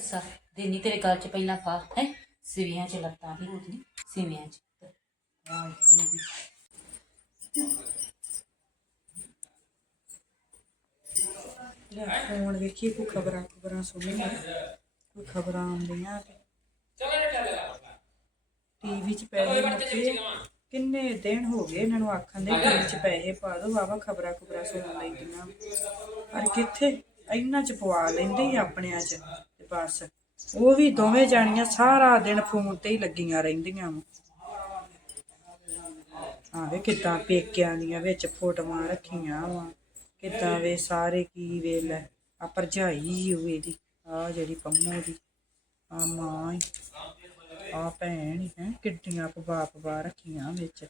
ਦੱਸਾਂ। ਦੇਨੀ ਤੇਰੇ ਗੱਲ 'ਚ ਪਹਿਲਾਂ ਪਾ ਹੈ? ਸਿਵਿਆਂ 'ਚ ਲੱਤਾਂ ਵੀ ਹੁੰਦੀ ਸਿਵਿਆਂ 'ਚ। ਲੈ ਫੋਨ ਵੇਖੀ ਕੋਈ ਖਬਰਾਂ ਖਬਰਾਂ ਸੁਣੀ ਕੋਈ ਖਬਰਾਂ ਆਉਂਦੀਆਂ ਟੀਵੀ 'ਚ ਪੈਸੇ ਮੁੱਕੇ। ਕਿੰਨੇ ਦਿਨ ਹੋ ਗਏ ਇਹਨਾਂ ਨੂੰ ਆਖਣ ਦੇ ਟੀਵੀ 'ਚ ਪੈਸੇ ਪਾ ਦੋ ਵਾਵਾ ਖਬਰਾਂ ਖਬਰਾਂ ਸੁਣ ਲੈਂਦੀਆਂ। ਪਰ ਕਿੱਥੇ? ਇੰਨਾ 'ਚ ਪਵਾ ਲੈਂਦੇ ਹੀ ਆਪਣਿਆਂ 'ਚ। ਤੇ ਬਸ ਉਹ ਵੀ ਦੋਵੇਂ ਜਾਣੀਆਂ ਸਾਰਾ ਦਿਨ ਫੋਨ ਤੇ ਹੀ ਲੱਗੀਆਂ ਰਹਿੰਦੀਆਂ ਵਾ। ਆਵੇ ਕਿੱਦਾਂ ਪੇਕਿਆਂ ਦੀਆਂ ਵਿੱਚ ਫੋਟੋਆਂ ਰੱਖੀਆਂ ਵਾ। ਕਿੱਦਾਂ ਵੇ ਸਾਰੇ ਕੀ ਵੇ ਆ ਭਰਜਾਈ ਹੋਵੇ ਦੀ ਆ ਜਿਹੜੀ ਪੰਮੋ ਦੀ ਆ ਮਾਂ ਆ ਭੈਣ ਹੈ, ਕਿੱਡੀਆਂ ਪਵਾ ਪਵਾ ਰੱਖੀਆਂ ਵਿੱਚ।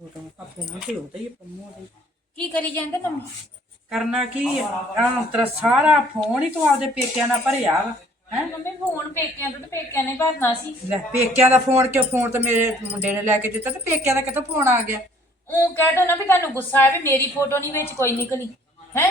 ਫੋਟੋਆਂ ਆ ਫੋਨ ਤੇ ਉਹਦਾ ਹੀ ਪੰਮੋ ਦੀ। ਕੀ ਕਰੀ ਜਾਂਦੇ ਮੰਮੀ? ਕਰਨਾ ਕੀ ਆ? ਆਹ ਤੇਰਾ ਸਾਰਾ ਫੋਨ ਹੀ ਤੂੰ ਆਪਦੇ ਪੇਕਿਆਂ ਨਾਲ ਭਰਿਆ ਵਾ ਹੈ? ਮੰਮੀ ਫੋਨ ਪੇਕਿਆਂ ਤੋਂ ਤੇ ਪੇਕਿਆਂ ਨੇ ਭਰਨਾ ਸੀ। ਲੈ ਪੇਕਿਆਂ ਦਾ ਫੋਨ ਕਿਉਂ? ਫੋਨ ਤੇ ਮੇਰੇ ਮੁੰਡੇ ਨੇ ਲੈ ਕੇ ਦਿੱਤਾ ਤੇ ਪੇਕਿਆਂ ਦਾ ਕਿੱਥੋਂ ਫੋਨ ਆ ਗਿਆ? ਉਹ ਕਹਿ ਦੋ ਨਾ ਵੀ ਤੁਹਾਨੂੰ ਗੁੱਸਾ ਆਇਆ ਵੀ ਮੇਰੀ ਫੋਟੋ ਨਹੀਂ ਵਿੱਚ ਕੋਈ ਨਿਕਲੀ ਹੈ?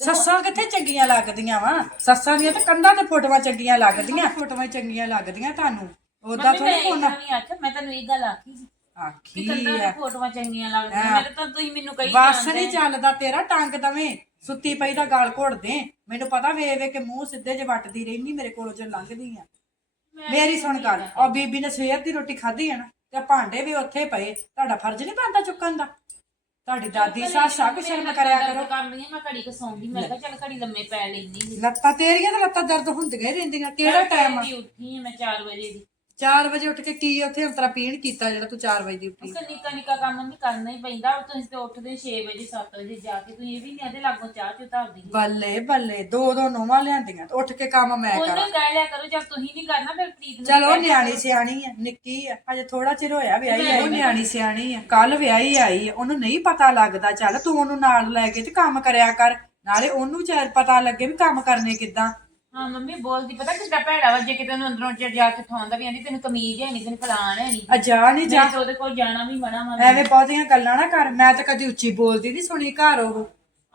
ਸੱਸਾਂ ਕਿੱਥੇ ਚੰਗੀਆਂ ਲੱਗਦੀਆਂ ਵਾ? ਸੱਸਾਂ ਦੀਆਂ ਤਾਂ ਕੰਧਾਂ ਤੇ ਫੋਟੋਆਂ ਚੰਗੀਆਂ ਲੱਗਦੀਆਂ ਫੋਟੋਆਂ ਚੰਗੀਆਂ ਲੱਗਦੀਆਂ ਤੁਹਾਨੂੰ। ਉਦਾਂ ਮੰਮੀ ਥੋੜੀ ਮੈਂ ਫੋਨ ਨਹੀਂ ਆਖਿਆ ਮੈਂ ਤੁਹਾਨੂੰ ਇਹ ਗੱਲ ਆਖੀ ਸੀ। ਆਖੀ ਕਿ ਆ ਦੀ ਫੋਟੋਆਂ ਚੰਗੀਆਂ ਲੱਗਦੀਆਂ ਮੈਂ ਤਾਂ ਤੁਸੀਂ ਮੈਨੂੰ ਕਹੀ ਬਸ ਨਹੀਂ ਚੱਲਦਾ ਤੇਰਾ ਟੰਗ ਦਵੇਂ। ਸੁੱਤੀ ਪਈ ਦਾ ਗਾਲ ਘੋੜਦੇ ਮੈਨੂੰ ਪਤਾ ਵੇ ਵੇ ਕੇ ਮੂੰਹ ਸਿੱਧੇ ਜੇ ਵੱਟਦੀ ਰਹਿੰਦੀ ਮੇਰੇ ਕੋਲੋਂ ਜੇ ਲੰਘਦੀ ਆ। ਮੇਰੀ ਸੁਣ ਗੱਲ ਉਹ ਬੀਬੀ ਨੇ ਸਵੇਰ ਦੀ ਰੋਟੀ ਖਾਧੀ ਆ ਨਾ ਤੇ ਭਾਂਡੇ ਵੀ ਉੱਥੇ ਪਏ ਤੁਹਾਡਾ ਫਰਜ਼ ਨਹੀਂ ਬਣਦਾ ਚੁੱਕਣ ਦਾ। ਤੁਹਾਡੀ ਦਾਦੀ ਸੱਸ ਆ ਕੋਈ ਸ਼ਰਮ ਕਰਿਆ ਕਰੋ। ਕੰਮ ਨਹੀਂ ਮੈਂ ਘੜੀ ਕੋ ਸੌਂਗੀ ਮੈਂ ਕਿਹਾ ਚੱਲ ਘੜੀ ਲੰਮੇ ਪੈ ਲੈਂਦੀ ਲੱਤਾਂ ਤੇਰੀਆਂ ਤਾਂ ਲੱਤਾਂ ਦਰਦ ਹੁੰਦੀਆਂ ਹੀ ਰਹਿੰਦੀਆਂ ਕਿਹੜਾ ਟਾਈਮ ਆ? ਦੀ ਉੱਠੀ ਹਾਂ ਮੈਂ 4 ਵਜੇ ਦੀ। 4 ਵਜੇ ਉੱਠ ਕੇ ਕੀ ਉੱਥੇ ਅੰਤਰਾ ਪੀਣ ਕੀਤਾ ਜਿਹੜਾ ਤੂੰ 4 ਵਜੇ ਦੀ ਉੱਠੀ? ਉਸ ਨਿੱਕਾ ਨਿੱਕਾ ਕੰਮ ਵੀ ਕਰਨਾ ਹੀ ਪੈਂਦਾ। ਤੁਸੀਂ ਤੇ ਉੱਠਦੇ 6 ਵਜੇ 7 ਵਜੇ ਜਾ ਕੇ ਤੁਸੀਂ ਇਹ ਵੀ ਨਹੀਂ ਆਦੇ ਲਾਗੋ ਚਾਹ ਚੁ ਧਰਦੀ ਬੱਲੇ ਬੱਲੇ ਦੋ ਦੋ ਨੋਵਾਂ ਲਿਆਂਦੀਆਂ ਉੱਠ ਕੇ ਕੰਮ ਮੈਂ ਕਰਾਂ। ਉਹਨੇ ਕਹਿ ਲਿਆ ਕਰੋ ਜਦ ਤੁਸੀਂ ਨਹੀਂ ਕਰਨਾ ਫਿਰ ਪ੍ਰੀਤ ਨੂੰ ਚਲੋ ਨਿਆਣੀ ਸਿਆਣੀ ਆ ਨਿੱਕੀ ਆ ਹਜੇ ਥੋੜਾ ਚਿਰ ਹੋਇਆ ਵਿਆਹੀ ਆਈ ਉਹ ਨਿਆਣੀ ਸਿਆਣੀ ਆ। ਕੱਲ ਵਿਆਹੀ ਆਈ ਉਹਨੂੰ ਨਹੀਂ ਪਤਾ ਲੱਗਦਾ ਚੱਲ ਤੂੰ ਉਹਨੂੰ ਨਾਲ ਲੈ ਕੇ ਤੇ ਕੰਮ ਕਰਿਆ ਕਰ। ਨਾਲੇ ਉਹਨੂੰ ਚਾਹ ਪਤਾ ਲੱਗੇ ਵੀ ਕੰਮ ਕਰਨੇ ਕਿੱਦਾਂ। ਹਾਂ ਮੰਮੀ ਬੋਲਦੀ ਪਤਾ ਕਿੱਦਾਂ ਭੈੜਾ ਵਾ ਜੇ ਕਿਤੇ ਉਹਨੂੰ ਅੰਦਰੋਂ ਚ ਜਾ ਕੇ ਥਾਂਦਾ ਵੀ ਆਂਦੀ ਤੈਨੂੰ ਕਮੀਜ਼ ਹੈ ਨਹੀਂ ਤੈਨੂੰ ਫਲਾਣ ਹੈ ਨਹੀਂ ਆ ਜਾ ਨਹੀਂ ਜਾ। ਮੈਂ ਤਾਂ ਉਹਦੇ ਕੋਲ ਜਾਣਾ ਵੀ ਮਨਾ ਮੰਨ ਐਵੇਂ ਬਹੁਤੀਆਂ ਗੱਲਾਂ ਨਾ ਕਰ ਮੈਂ ਤਾਂ ਕਦੀ ਉੱਚੀ ਬੋਲਦੀ ਨਹੀਂ ਸੁਣੀ ਘਰ ਉਹ।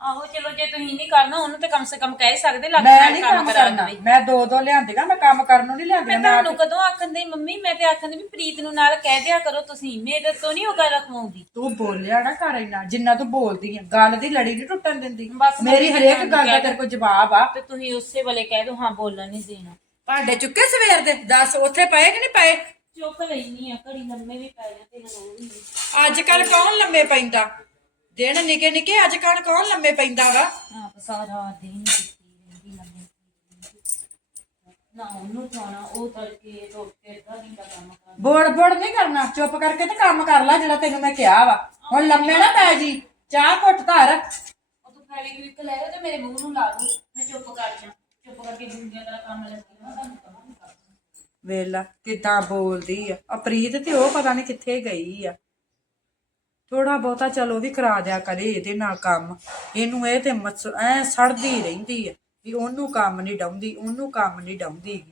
ਆਹੋ ਚਲੋ ਜੇ ਤੁਸੀਂ ਨਹੀਂ ਕਰਨਾ ਉਹਨੂੰ ਤੇ ਕਮ ਸੇ ਕਮ ਕਹਿ ਸਕਦੇ ਲੱਗ ਮੈਂ ਨਹੀਂ ਕੰਮ ਕਰਨਾ। ਮੈਂ ਦੋ ਦੋ ਲਿਆਂਦੀਆਂ ਮੈਂ ਕੰਮ ਕਰਨ ਨੂੰ ਨਹੀਂ ਲਿਆਂਦੀਆਂ ਮੈਂ ਤੁਹਾਨੂੰ ਕਦੋਂ ਆਖਣ ਦੀ ਮੰਮੀ? ਮੈਂ ਤੇ ਆਖਣ ਦੀ ਵੀ ਪ੍ਰੀਤ ਨੂੰ ਨਾਲ ਕਹਿ ਦਿਆ ਕਰੋ ਤੁਸੀਂ। ਮੇਰੇ ਤੋਂ ਨਹੀਂ ਉਹ ਗੱਲ ਰਖਵਾਉਂਦੀ। ਤੂੰ ਬੋਲਿਆ ਨਾ ਕਰ ਇੰਨਾ ਜਿੰਨਾ ਤੂੰ ਬੋਲਦੀ ਆ। ਗੱਲ ਦੀ ਲੜੀ ਨਹੀਂ ਟੁੱਟਣ ਦਿੰਦੀ। ਬਸ ਮੇਰੀ ਹਰੇਕ ਗੱਲ ਦਾ ਤੇਰੇ ਕੋਲ ਜਵਾਬ ਆ। ਤੇ ਤੁਸੀਂ ਉਸੇ ਵੇਲੇ ਕਹਿ ਦਿਓ ਹਾਂ ਬੋਲਣ ਨਹੀਂ ਦੇਣਾ। ਭਾਂਡੇ ਚੁੱਕੇ ਸਵੇਰ ਦੇ? ਦੱਸ ਉੱਥੇ ਪਏ ਕਿ ਨਹੀਂ ਪਏ? ਚੁੱਕ ਲੈਣੀ ਆ ਘੜੀ ਲੰਮੇ ਵੀ ਪੈ ਜਾਂਦੇ ਨੇ ਉਹ ਵੀ ਨੀ। ਅੱਜ ਕੱਲ ਕੌਣ ਲੰਮੇ ਪੈਂਦਾ? ਦਿਨ ਨਿੱਕੇ ਨਿੱਕੇ ਅੱਜ ਕੱਲ ਕੌਣ ਲੰਮੇ ਪੈਂਦਾ ਵਾ? ਆਪ ਸਾਰਾ ਦਿਨ ਸੁੱਤੀ ਰਹਿੰਦੀ ਲੰਮੇ ਨਾ ਉਹਨੂੰ ਖਾਣਾ ਉਹ ਤੜਕੇ ਰੋਟੀ ਦਾ ਨਹੀਂ ਦਾ ਕੰਮ ਕਰਨਾ ਬੋੜ ਬੋੜ ਨਹੀਂ ਕਰਨਾ ਚੁੱਪ ਕਰਕੇ ਤੇ ਕੰਮ ਕਰ ਲੈ ਜਿਹੜਾ ਤੈਨੂੰ ਮੈਂ ਕਿਹਾ ਵਾ। ਹੁਣ ਲੰਮੇ ਨਾ ਪੈ ਜੀ ਚਾਹ ਘੁੱਟ ਧਰ। ਉਹ ਤੂੰ ਫੈਵੀ ਕਵਿਕ ਲੈ ਤੇ ਮੇਰੇ ਮੂੰਹ ਨੂੰ ਲਾ ਦੋ ਮੈਂ ਚੁੱਪ ਕਰ ਜਾ। ਚੁੱਪ ਕਰਕੇ ਦੁਨੀਆ ਦਾ ਕੰਮ ਲੱਗੀ ਨਾ ਤੁਹਾਨੂੰ ਵੇਲਾ ਕਿਦਾਂ ਬੋਲਦੀ ਆ। ਆ ਪ੍ਰੀਤ ਤੇ ਉਹ ਪਤਾ ਨਹੀਂ ਕਿੱਥੇ ਗਈ ਆ। ਥੋੜਾ ਬਹੁਤਾ ਚਲੋ ਵੀ ਕਰਾ ਦਿਆ ਕਰੇ ਇਹਦੇ ਨਾਲ ਕੰਮ। ਇਹਨੂੰ ਇਹ ਤੇ ਮਸ ਐ ਸੜਦੀ ਰਹਿੰਦੀ ਆ ਵੀ ਉਹਨੂੰ ਕੰਮ ਨਹੀਂ ਡਾਉਂਦੀ, ਉਹਨੂੰ ਕੰਮ ਨਹੀਂ ਡਾਉਂਦੀ।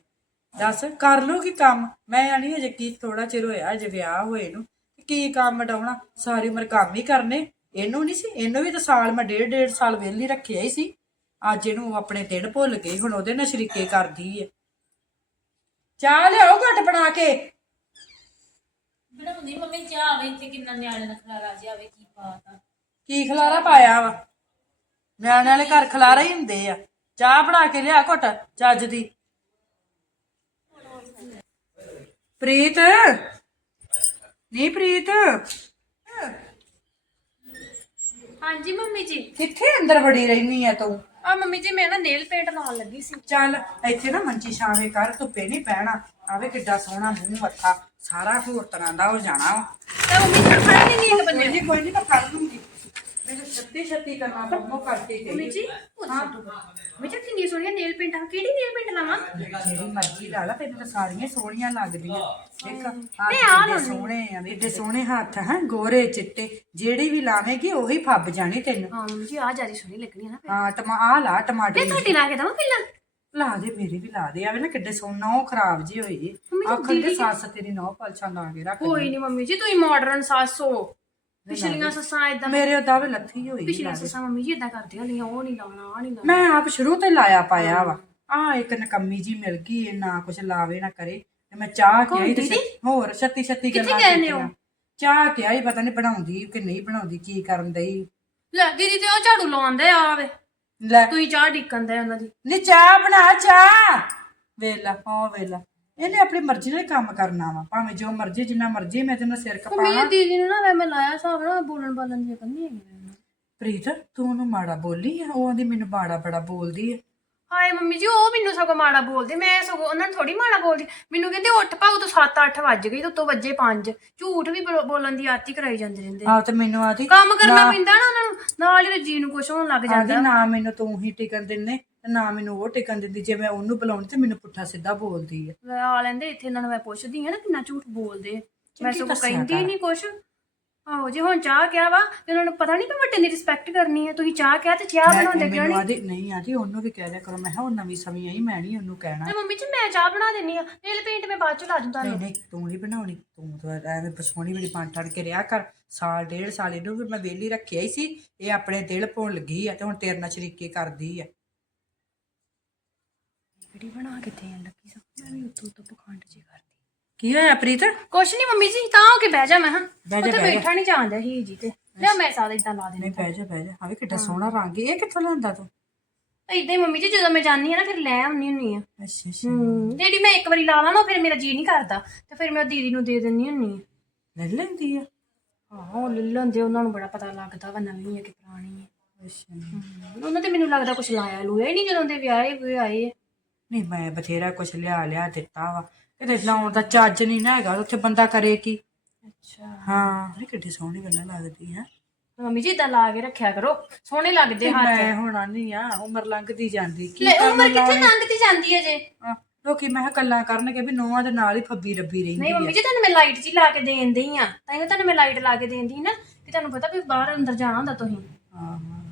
ਦੱਸ, ਕਰ ਲੋ ਕੰਮ? ਮੈਂ ਆਣੀ ਅਜੇ ਕੀ ਥੋੜਾ ਚਿਰ ਹੋਇਆ ਅਜੇ ਵਿਆਹ ਹੋਏ ਨੂੰ। ਕੀ ਕੰਮ ਡਾਉਣਾ? ਸਾਰੀ ਉਮਰ ਕੰਮ ਹੀ ਕਰਨੇ। ਇਹਨੂੰ ਨਹੀਂ ਸੀ, ਇਹਨੂੰ ਵੀ ਤਾਂ ਸਾਲ ਮੈਂ ਡੇਢ ਡੇਢ ਸਾਲ ਵਿਹਲੀ ਰੱਖਿਆ ਹੀ ਸੀ। ਅੱਜ ਇਹਨੂੰ ਆਪਣੇ ਦਿਨ ਭੁੱਲ ਗਈ, ਹੁਣ ਉਹਦੇ ਨਾਲ ਸ਼ਰੀਕੇ ਕਰਦੀ ਹੈ ਚਾਹ ਲਿਆਓ ਘਟ ਬਣਾ ਕੇ। ਬਣਾਉਂਦੀ ਮੰਮੀ ਚਾਹ ਆਵੇ ਤੇ ਕਿੰਨਾ ਨਿਆਣੇ ਦਾ ਖਲਾਰਾ ਜਿਹਾ ਕੀ ਬਾਤ ਕੀ ਖਲਾਰਾ ਪਾਇਆ ਵਾ? ਨਿਆਣੇ ਵਾਲੇ ਘਰ ਖਲਾਰਾ ਹੀ ਹੁੰਦੇ ਆ। ਚਾਹ ਬਣਾ ਕੇ ਲਿਆ ਘੁੱਟ, ਚੱਜ ਦੀ। ਪ੍ਰੀਤ? ਨਹੀਂ ਪ੍ਰੀਤ? ਹਾਂਜੀ ਮੰਮੀ ਜੀ। ਕਿੱਥੇ ਅੰਦਰ ਵੜੀ ਰਹਿਨੀ ਆ ਤੂੰ? ਆ ਮੰਮੀ ਜੀ ਮੈਂ ਨਾ ਨੇਲ ਪੇਂਟ ਲਾਉਣ ਲੱਗੀ ਸੀ। ਚੱਲ ਇੱਥੇ ਨਾ ਮੰਚੀ ਛਾਵੇਂ ਕਰ ਧੁੱਪੇ ਨਹੀਂ ਪੈਣਾ ਆਵੇ ਕਿੱਡਾ ਸੋਹਣਾ ਮੂੰਹ ਮੱਥਾ। ਸਾਰਾ ਹੋਰ ਤਰ੍ਹਾਂ ਦਾ ਹੋ ਜਾਣਾ ਵਾ। ਤਾਂ ਮੰਮੀ ਜੀ ਫੜ ਨਹੀਂ ਨਹੀਂ ਇੱਕ ਬੰਨੇ ਕੋਈ ਨਹੀਂ ਕੋਈ ਨਹੀਂ ਮੈਂ ਫੜ ਲੂੰਗੀ। ਮੈਨੂੰ ਛੱਤੀ ਛੱਤੀ ਕਰਨਾ ਪੰਮੋ ਕਰਕੇ ਗਈ। ਮੰਮੀ ਜੀ ਹਾਂ। ਮੈਂ ਕਿਹਾ ਕਿੰਨੀ ਸੋਹਣੀ ਨੇਲ ਪੇਂਟ ਆ ਕਿਹੜੀ ਨੇਲ ਪੇਂਟ ਲਾਵਾਂ? ਜਿਹੜੀ ਮਰਜ਼ੀ ਲਾ ਲਾ ਤੈਨੂੰ ਤਾਂ ਸਾਰੀਆਂ ਸੋਹਣੀਆਂ ਲੱਗਦੀਆਂ। ਦੇਖ ਹੱਥ ਮੈਂ ਆਹ ਕਿੱਡੇ ਸੋਹਣੇ ਆ ਏਡੇ ਸੋਹਣੇ ਹੱਥ ਹੈ ਗੋਰੇ ਚਿੱਟੇ। ਜਿਹੜੀ ਵੀ ਲਾਵੇਂਗੀ ਉਹੀ ਫੱਬ ਜਾਣੀ ਤੈਨੂੰ। ਹਾਂ ਮੰਮੀ ਜੀ ਆ ਜ਼ਿਆਦਾ ਸੋਹਣੀ ਲੱਗਣੀ ਹੈ ਨਾ ਹਾਂ ਟਮਾ ਆ ਲਾ ਟਮਾਟਰ। ਮੈਂ ਤੁਹਾਡੀ ਲਾ ਕੇ ਦਵਾਂ ਪਹਿਲਾਂ? ਲਾ ਦੇ ਮੇਰੀ ਵੀ ਲਾ ਦੇ। ਆਵੇ ਨਾ ਕਿੱਡੇ ਸੋਹਣਾ ਉਹ ਖਰਾਬ ਜੀ ਹੋਈ ਆਖਣ ਦੇ ਸੱਸ ਤੇਰੀ ਨੌ ਪਲਛਾਂ ਲਾ ਕੇ ਰੱਖ ਕੋਈ ਨਹੀਂ ਮੰਮੀ ਜੀ ਤੁਸੀਂ ਮਾਡਰਨ ਸਾਸੋ ਪਿਛਲੀਆਂ ਸੱਸਾਂ ਇਦਾਂ ਮੇਰੇ ਉਹਦਾ ਵੀ ਲੱਥੀ ਹੋਈ ਪਿਛਲੀਆਂ ਸੱਸਾਂ ਮੰਮੀ ਜੀ ਇਦਾਂ ਕਰਦੀਆਂ ਨਹੀਂ ਉਹ ਨਹੀਂ ਲਾਉਣਾ ਆ ਨਹੀਂ ਲਾਉਣਾ। ਮੈਂ ਆਪ ਸ਼ੁਰੂ ਤੇ ਲਾਇਆ ਪਾਇਆ ਵਾ। ਆ ਇੱਕ ਨਕੰਮੀ ਜੀ ਮਿਲ ਗਈ ਇਹ ਨਾ ਕੁਛ ਲਾਵੇ ਨਾ ਕਰੇ। ਤੇ ਮੈਂ ਚਾਹ ਕੌਣ ਕਿਹਾ ਤੇ ਹੋਰ ਛੱਤੀ ਛੱਤੀ ਕਿੱਥੇ ਗੱਲਾਂ ਗਏ ਨੇ ਉਹ? ਚਾਹ ਕਿਹਾ ਹੀ ਪਤਾ ਨਹੀਂ ਬਣਾਉਂਦੀ ਕਿ ਨਹੀਂ ਬਣਾਉਂਦੀ ਕੀ ਕਰਨ ਦਈ ਲੈ ਦੀਦੀ ਤੇ ਉਹ ਝਾੜੂ ਲਾਉਂਦੇ ਆ ਵੇ। ਲੈ। ਤੁਸੀਂ ਚਾਹ ਢਿੱਕਣ ਦੇ ਉਹਨਾਂ ਦੀ। ਨੀ ਚਾਹ ਬਣਾ ਚਾਹ। ਵੇਲਾ ਹਾਂ ਵੇਲਾ ਇਹਨੇ ਆਪਣੀ ਮਰਜ਼ੀ ਨਾਲ ਹੀ ਕੰਮ ਕਰਨਾ ਵਾ। ਭਾਵੇਂ ਜੋ ਮਰਜ਼ੀ ਜਿੰਨਾ ਮਰਜ਼ੀ ਮੈਂ ਤੈਨੂੰ ਸਿਰ ਕਪਾਵਾਂ ਇਹ ਦੀਦੀ ਨੂੰ ਨਾ ਵੇ ਮੈਂ ਲਾਇਆ ਹਿਸਾਬ ਨਾਲ ਬੋਲਣ ਬਾਲਣ ਦੀ ਅਕਲ ਨਹੀਂ ਹੈਗੀ ਮੈਨੂੰ। ਪ੍ਰੀਤ ਤੂੰ ਉਹਨੂੰ ਮਾੜਾ ਬੋਲੀ ਆ। ਉਹ ਆਂਦੀ ਮੈਨੂੰ ਮਾੜਾ ਬੜਾ ਬੋਲਦੀ ਆ। ਹਾਏ ਮੰਮੀ ਜੀ ਉਹ ਮੈਨੂੰ ਸਗੋਂ ਮਾੜਾ ਬੋਲਦੇ। ਮੈਂ ਸਗੋਂ ਉਹਨਾਂ ਨੂੰ ਥੋੜੀ ਮਾੜਾ ਬੋਲਦੀ। ਮੈਨੂੰ ਕਹਿੰਦੇ ਉੱਠ ਪਾਉ ਤੂੰ 7-8 ਵੱਜ ਗਈ ਤੇ ਉੱਤੋਂ ਵੱਜੇ 5 ਝੂਠ ਵੀ ਬੋਲ- ਬੋਲਣ ਦੀ ਆਦਤੀ ਕਰਾਈ ਜਾਂਦੇ ਰਹਿੰਦੇ ਆਹ ਤੇ ਮੈਨੂੰ ਆਦੀ ਕੰਮ ਕਰਨਾ ਪੈਂਦਾ ਨਾ ਉਹਨਾਂ ਨੂੰ। ਨਾਲ ਹੀ ਜੀ ਨੂੰ ਕੁਝ ਹੋਣ ਲੱਗ ਆਦੀ ਜਾਂਦਾ। ਨਾ ਮੈਨੂੰ ਤੂੰ ਹੀ ਟਿਕਣ ਦਿੰਨੇ। ਤੇ ਨਾ ਮੈਨੂੰ ਉਹ ਟਿਕਣ ਦਿੰਦੀ ਜੇ ਮੈਂ ਉਹਨੂੰ ਬੁਲਾਉਣੀ ਤੇ ਮੈਨੂੰ ਪੁੱਠਾ ਸਿੱਧਾ ਬੋਲਦੀ ਆ। ਆ ਲੈਂਦੇ ਇੱਥੇ ਇਹਨਾਂ ਨੂੰ ਮੈਂ ਪੁੱਛਦੀ ਆ ਨਾ ਕਿੰਨਾ ਝੂਠ ਬੋਲਦੇ ਆ। ਮੈਂ ਚੰਗੀ ਸਗੋਂ ਦੱਸਿਆ ਕਹਿੰਦੀ ਕਰ। ਨਹੀਂ ਕੁਛ। ਆਹੋ ਜੀ ਹੁਣ ਚਾਹ ਕਿਹਾ ਵਾ ਤੇ ਉਹਨਾਂ ਨੂੰ ਪਤਾ ਨਹੀਂ ਕਿ ਵੱਡੇ ਦੀ ਰਿਸਪੈਕਟ ਕਰਨੀ ਹੈ ਤੁਸੀਂ ਚਾਹ ਕਿਹਾ ਤੇ ਚਾਹ ਮੈਂ ਬਣਾਉਂਦੇ ਕਿਉਂ ਮੈਨੂੰ ਨਹੀਂ ਆਦੀ ਨਹੀਂ ਆਦੀ ਉਹਨੂੰ ਵੀ ਕਹਿ ਦਿਆ ਕਰੋ। ਮੈਂ ਕਿਹਾ ਉਹ ਨਵੀਂ ਸਮੀ ਆਈ ਮੈਂ ਨਹੀਂ ਉਹਨੂੰ ਕਹਿਣਾ। ਤੇ ਮੰਮੀ ਜੀ ਮੈਂ ਚਾਹ ਬਣਾ ਦਿੰਨੀ ਆ। ਨੇਲ ਪੇਂਟ ਮੈਂ ਬਾਅਦ ਚ ਲਾ ਦੂੰ ਨਹੀਂ ਤੁਹਾਨੂੰ। ਨਹੀਂ ਤੂੰ ਨਹੀਂ ਬਣਾਉਣੀ। ਤੂੰ ਤਾਂ ਐਵੇਂ ਬਸੋਣੀ ਬੜੀ ਪੰਜ ਟੜ ਕੇ ਰਿਹਾ ਕਰ। ਸਾਲ ਡੇਢ ਸਾਲ ਇਹਨੂੰ ਵੀ ਮੈਂ ਵਿਹਲੀ ਰੱਖਿਆ ਹੀ ਸੀ। ਇਹ ਆਪਣੇ ਦਿਲ ਭੁੱਲ ਲੱਗੀ ਆ ਤੇ ਹੁਣ ਤੇਰੇ ਨਾਲ ਸ਼ਰੀਕੇ ਕਰਦੀ ਆ। ਕਿਹੜੀ ਬਣਾ ਕੇ ਦੇਣ ਲੱਗੀ ਸਭ ਮੈਂ ਵੀ ਉੱਤੋਂ ਉੱਤੋਂ ਪਖੰਡ ਜੀ ਕਰਦੀ। ਕੀ ਹੋਇਆ ਪ੍ਰੀਤ? ਕੁਛ ਨਹੀਂ ਮੰਮੀ ਜੀ ਤਾਂ ਹੋ ਕੇ ਬਹਿ ਜਾ ਮੈਂ ਹਾਂ। ਬਹਿ ਜਾ, ਉੱਥੇ ਬਹਿ ਜਾ। ਬੈਠਾ ਨਹੀਂ ਜਾਂਦਾ ਹੀ ਜੀ ਤੇ। ਲੈ ਮੈਂ ਸਾਦਾ ਇਦਾਂ ਲਾ ਨਹੀਂ ਦੇਣੀ ਬਹਿ ਜਾ ਬਹਿ ਜਾ। ਆਵੇ ਕਿੱਡਾ ਸੋਹਣਾ ਰੰਗ ਇਹ ਕਿੱਥੋਂ ਲਿਆਂਦਾ ਤੂੰ? ਇਦਾਂ ਹੀ ਮੰਮੀ ਜੀ ਜਦੋਂ ਮੈਂ ਜਾਂਦੀ ਆ ਨਾ ਫਿਰ ਲੈ ਆਉਣੀ ਹੁੰਨੀ ਆ। ਅੱਛਾ ਅੱਛਾ। ਹੂੰ ਜਿਹੜੀ ਮੈਂ ਇੱਕ ਵਾਰੀ ਲਾ ਲਾਂ ਨਾ ਫਿਰ ਮੇਰਾ ਜੀ ਨਹੀਂ ਕਰਦਾ। ਤੇ ਫਿਰ ਮੈਂ ਉਹ ਦੀਦੀ ਨੂੰ ਦੇ ਦਿੰਨੀ ਹੁੰਨੀ ਆ। ਲੈ ਲੈਂਦੀ ਆ? ਆਹੋ ਲੈ ਲੈਂਦੇ ਉਹਨਾਂ ਨੂੰ ਬੜਾ ਪਤਾ ਲੱਗਦਾ ਵਾ ਨਵੀਂ ਹੈ ਕਿ ਪੁਰਾਣੀ ਹੈ ਅੱਛਾ। ਉਹਨਾਂ ਤੇ ਮੈਨੂੰ ਲੱਗਦਾ ਕੁਝ ਲਾਇਆ ਲੂਇਆ ਹੀ ਨਹੀਂ ਜਦੋਂ ਦੇ ਵਿਆਹੇ ਹੋਏ ਆਏ ਆ। ਨਹੀਂ ਮੈਂ ਬਥੇਰਾ ਕੁਛ ਲਿਆ ਲਿਆ ਦਿੱਤਾ ਵਾ। ਕਿਤੇ ਲਾਉਣ ਦਾ ਚੱਜ ਨਹੀਂ ਨਾ ਹੈਗਾ ਉੱਥੇ ਬੰਦਾ ਕਰੇ ਕੀ? ਅੱਛਾ। ਹਾਂ ਇਹ ਕਿੱਡੀ ਸੋਹਣੀ ਗੱਲਾਂ ਲੱਗਦੀ ਹੈ ਮੰਮੀ ਜੀ ਇਦਾਂ ਲਾ ਕੇ ਰੱਖਿਆ ਕਰੋ। ਸੋਹਣੇ ਲੱਗਦੇ ਹੱਥ। ਮੈਂ ਹੁਣ ਨਹੀਂ ਆ ਉਮਰ ਲੰਘਦੀ ਜਾਂਦੀ ਕੀ ਲੈ ਕਰਨ ਉਮਰ ਕਿੱਥੇ ਲਾਉਣੇ? ਲੰਘਦੀ ਜਾਂਦੀ ਹੈ ਜੇ? ਹਾਂ, ਲੋਕੀ ਮੈਂ ਕਿਹਾ ਗੱਲਾਂ ਕਰਨਗੇ ਵੀ ਨੋਹਾਂ ਦੇ ਨਾਲ ਹੀ ਫੱਬੀ ਰੱਬੀ ਰਹਿੰਦੀ ਨਹੀਂ ਮੰਮੀ ਜੀ ਤੁਹਾਨੂੰ ਮੈਂ ਲਾਈਟ ਜੀ ਲਾ ਕੇ ਦੇਣ ਦਈ ਆ। ਤਾਂ ਇਹ ਤੁਹਾਨੂੰ ਮੈਂ ਲਾਈਟ ਲਾ ਕੇ ਦੇਣ ਦੀ ਨਾ ਕਿ ਤੁਹਾਨੂੰ ਪਤਾ ਵੀ ਬਾਹਰ ਅੰਦਰ ਜਾਣਾ ਹੁੰਦਾ ਤੁਸੀਂ। ਹਾਂ ਹਾਂ।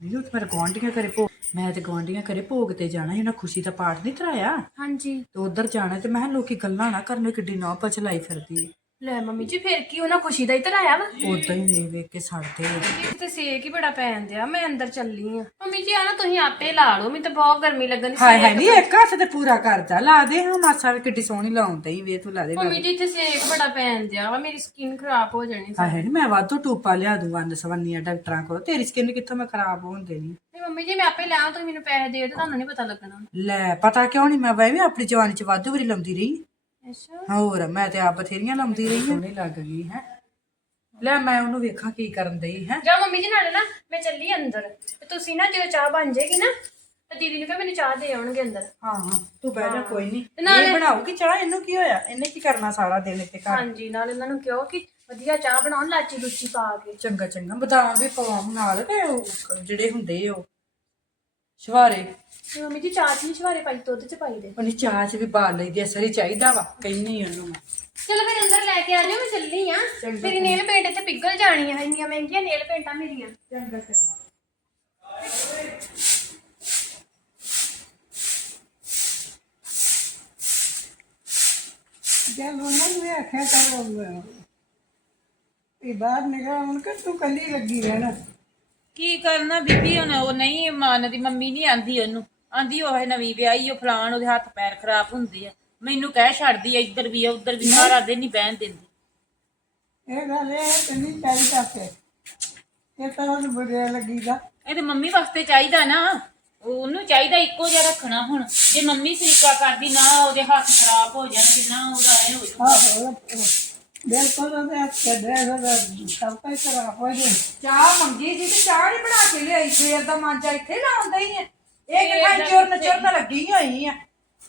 ਉਹ ਤੇ ਮੇਰੇ ਗੁਆਂਢੀਆਂ ਘਰੇ ਭੋਗ ਮੈਂ ਤੇ ਗੁਆਂਢੀਆਂ ਘਰੇ ਭੋਗ ਤੇ ਜਾਣਾ ਸੀ ਉਹਨਾਂ ਖੁਸ਼ੀ ਦਾ ਪਾਠ ਨਹੀਂ ਧਰਾਇਆ ਹਾਂਜੀ। ਤੇ ਉਧਰ ਜਾਣਾ ਤੇ ਮੈਂ ਕਿਹਾ ਲੋਕੀ ਗੱਲਾਂ ਨਾ ਕਰਨ ਕਿੱਡੀ ਨੌ ਪਚਲਾਈ ਫਿਰਦੀ ਲੈ ਮੰਮੀ ਜੀ ਫਿਰ ਕੀ ਉਹਨਾਂ ਖੁਸ਼ੀ ਦਾ ਹੀ ਧਰਾਇਆ ਵਾ? ਉਦਾਂ ਹੀ ਵੇਖ ਵੇਖ ਕੇ ਸੜਦੇ ਆ। ਇੱਕ ਤੇ ਸੇਕ ਹੀ ਬੜਾ ਪੈਣ ਦਿਆ ਮੈਂ ਅੰਦਰ ਚੱਲੀ ਆ। ਮੰਮੀ ਜੀ ਆ ਨਾ ਤੁਸੀਂ ਆਪੇ ਲਾ ਲਓ ਮੈਨੂੰ ਤਾਂ ਬਹੁਤ ਗਰਮੀ ਲੱਗਣ ਦੀ ਹਾਏ ਹਾਏ ਨਹੀਂ ਇੱਕ ਹੱਥ ਤੇ ਪੂਰਾ ਕਰਦਾ ਲਾ ਦੇ ਹਾਂ ਮਾਸਾ ਵੀ ਕਿੱਡੀ ਸੋਹਣੀ ਲਾਉਂਦਾ ਹੀ ਵੇ ਤੂੰ ਲਾ ਦੇ ਮੰਮੀ ਜੀ ਇੱਥੇ ਸੇਕ ਬੜਾ ਪੈਣ ਦਿਆ ਵਾ ਮੇਰੀ ਸਕਿਨ ਖਰਾਬ ਹੋ ਜਾਣੀ ਹਾਏ ਹਾਏ ਨੀ ਮੈਂ ਵਾਧੂ ਟੂਪਾ ਲਿਆ ਦੂੰ ਵੰਨ ਸਵੰਨੀਆਂ ਡਾਕਟਰਾਂ ਕੋਲ। ਤੇਰੀ ਸਕਿਨ ਕਿੱਥੋਂ ਮੈਂ ਖਰਾਬ ਹੋਣ ਦੇਣੀ? ਤੇ ਮੰਮੀ ਜੀ ਮੈਂ ਆਪੇ ਲਿਆਵਾਂ ਤੁਸੀਂ ਮੈਨੂੰ ਪੈਸੇ ਦੇ ਦਿਓ ਤੁਹਾਨੂੰ ਨਹੀਂ ਪਤਾ ਲੱਗਣਾ। ਲੈ ਪਤਾ ਕਿਉਂ ਨਹੀਂ ਮੈਂ ਵੈ ਵੀ ਆਪਣੀ ਜਵਾਨੀ ਚ ਵਾਧੂ ਵਾਰੀ ਲਾਉਂਦੀ ਰਹੀ। ਅੱਛਾ। ਹੋਰ ਮੈਂ ਤੇ ਆਪ ਬਥੇਰੀਆਂ ਲਾਉਂਦੀ ਰਹੀ ਹਾਂ। ਨਹੀਂ ਲੱਗ ਗਈ ਹੈ। ਲੈ ਮੈਂ ਉਹਨੂੰ ਵੇਖਾਂ ਕੀ ਕਰਨ ਦਈ ਹੈ। ਜਾ ਮੰਮੀ ਜੀ ਨਾਲੇ ਨਾ ਮੈਂ ਚੱਲੀ ਅੰਦਰ। ਤੇ ਤੁਸੀਂ ਨਾ ਜਦੋਂ ਚਾਹ ਬਣ ਜਾਏਗੀ ਨਾ ਤੇ ਦੀਦੀ ਨੂੰ ਕਹੇ ਮੈਨੂੰ ਚਾਹ ਦੇ ਆਉਣਗੇ ਅੰਦਰ। ਹਾਂ ਹਾਂ ਤੂੰ ਬਹਿ ਜਾ ਕੋਈ ਨਹੀਂ ਨਾਲੇ- ਇਹ ਬਣਾਉਗੀ ਚਾਹ? ਇਹਨੂੰ ਕੀ ਹੋਇਆ? ਇਹਨੇ ਕੀ ਕਰਨਾ ਸਾਰਾ ਦਿਨ ਇੱਥੇ ਘਰ? ਹਾਂਜੀ ਨਾਲ ਇਹਨਾਂ ਨੂੰ ਕਿਹਾ ਕਿ ਵਧੀਆ ਚਾਹ ਬਣਾਉਣ ਲਾਚੀ ਲੂਚੀ ਪਾ ਕੇ। ਚੰਗਾ ਚੰਗਾ। ਬਦਾਮ ਵੀ ਪਵਾਉਂ ਨਾਲ ਤੇ ਉਹ ਜਿਹੜੇ ਹੁੰਦੇ ਉਹ। ਸ਼ਵਾਰੇ। ਮੰਮੀ ਜੀ ਚਾਹ ਚ ਨਹੀਂ ਛਵਾਰੇ ਪਾਈ ਦੁੱਧ ਚ ਪਾਈ ਦੇ। ਉਹਨੇ ਚਾਹ ਚ ਵੀ ਬਾਲ ਲਈ ਦੇ ਅਸਰ ਹੀ ਚਾਹੀਦਾ ਵਾ ਕਹਿੰਨੀ ਉਹਨੂੰ ਮੈਂ। ਚਲੋ ਫਿਰ ਅੰਦਰ ਲੈ ਕੇ ਆ ਜਾਓ ਮੈਂ ਚੱਲੀ ਆ। ਮੇਰੀ ਨੇਲ ਪੇਂਟ ਇੱਥੇ ਪਿਘਲ ਜਾਣੀ ਆ ਇੰਨੀਆਂ ਮਹਿੰਗੀਆਂ ਨੇਲ ਪੇਂਟਾਂ ਮੇਰੀਆਂ। ਚੰਗਾ ਚੰਗਾ। ਜਦ ਉਹਨਾਂ ਨੇ ਆਖਿਆ ਤਾਂ ਇਹ ਬਾਹਰ ਨਿਕਲ ਹੁਣ ਕਿ ਤੂੰ ਕੱਲੀ ਲੱਗੀ ਰਹਿਣਾ। ਕੀ ਕਰਨਾ ਬੀਬੀ ਹੁਣ ਉਹ ਨਹੀਂ ਮੰਨਦੀ ਮੰਮੀ ਨਹੀਂ ਆਂਦੀ ਉਹਨੂੰ। ਆਂਦੀ ਉਹ ਹੈ ਨਵੀਂ ਵਿਆਹੀ ਉਹ ਫਲਾਣ ਉਹਦੇ ਹੱਥ ਪੈਰ ਖਰਾਬ ਹੁੰਦੇ ਆ। ਮੈਨੂੰ ਕਹਿ ਛੱਡਦੀ ਆ ਇੱਧਰ ਵੀ ਆ ਉੱਧਰ ਵੀ ਸਾਰਾ ਦਿਨ ਹੀ ਬਹਿਣ ਦਿੰਦੀ। ਇਹ ਗੱਲ ਇਹ ਤੇ ਨਹੀਂ ਚਾਹੀਦਾ ਕਿ ਇਹ ਤਾਂ ਉਹਨੂੰ ਬੁਰੇ ਲੱਗੀਦਾ। ਇਹ ਤੇ ਮੰਮੀ ਵਾਸਤੇ ਚਾਹੀਦਾ ਨਾ। ਉਹਨੂੰ ਚਾਹੀਦਾ ਇੱਕੋ ਜਿਹਾ ਰੱਖਣਾ ਹੁਣ। ਜੇ ਮੰਮੀ ਸਰੀਕਾ ਕਰਦੀ ਨਾ ਉਹਦੇ ਹੱਥ ਖਰਾਬ ਹੋ ਜਾਣਗੇ ਨਾ ਉਹਦਾ ਇਹ ਹੋ ਜਾਊਗਾ। ਆਹੋ ਬਿਲਕੁਲ ਉਹਦੇ ਹੱਥ ਕੱਢਿਆ ਉਹਦਾ ਸਭ ਕੁਝ ਖਰਾਬ ਹੋ ਜੇ ਚਾਹ ਮੰਗੀ ਜੀ ਤੇ ਚਾਹ ਨਹੀਂ ਬਣਾ ਕੇ ਲਿਆਈ ਸਵੇਰ ਦਾ ਮਾਂਜਾ ਇੱਥੇ ਲਾਉਂਦਾ ਹੀ ਹੈ ਇਹ ਕਿਥਾਂ ਚੁਰਨ ਚੁਰਨ ਲੱਗੀ ਹੋਈ ਆ।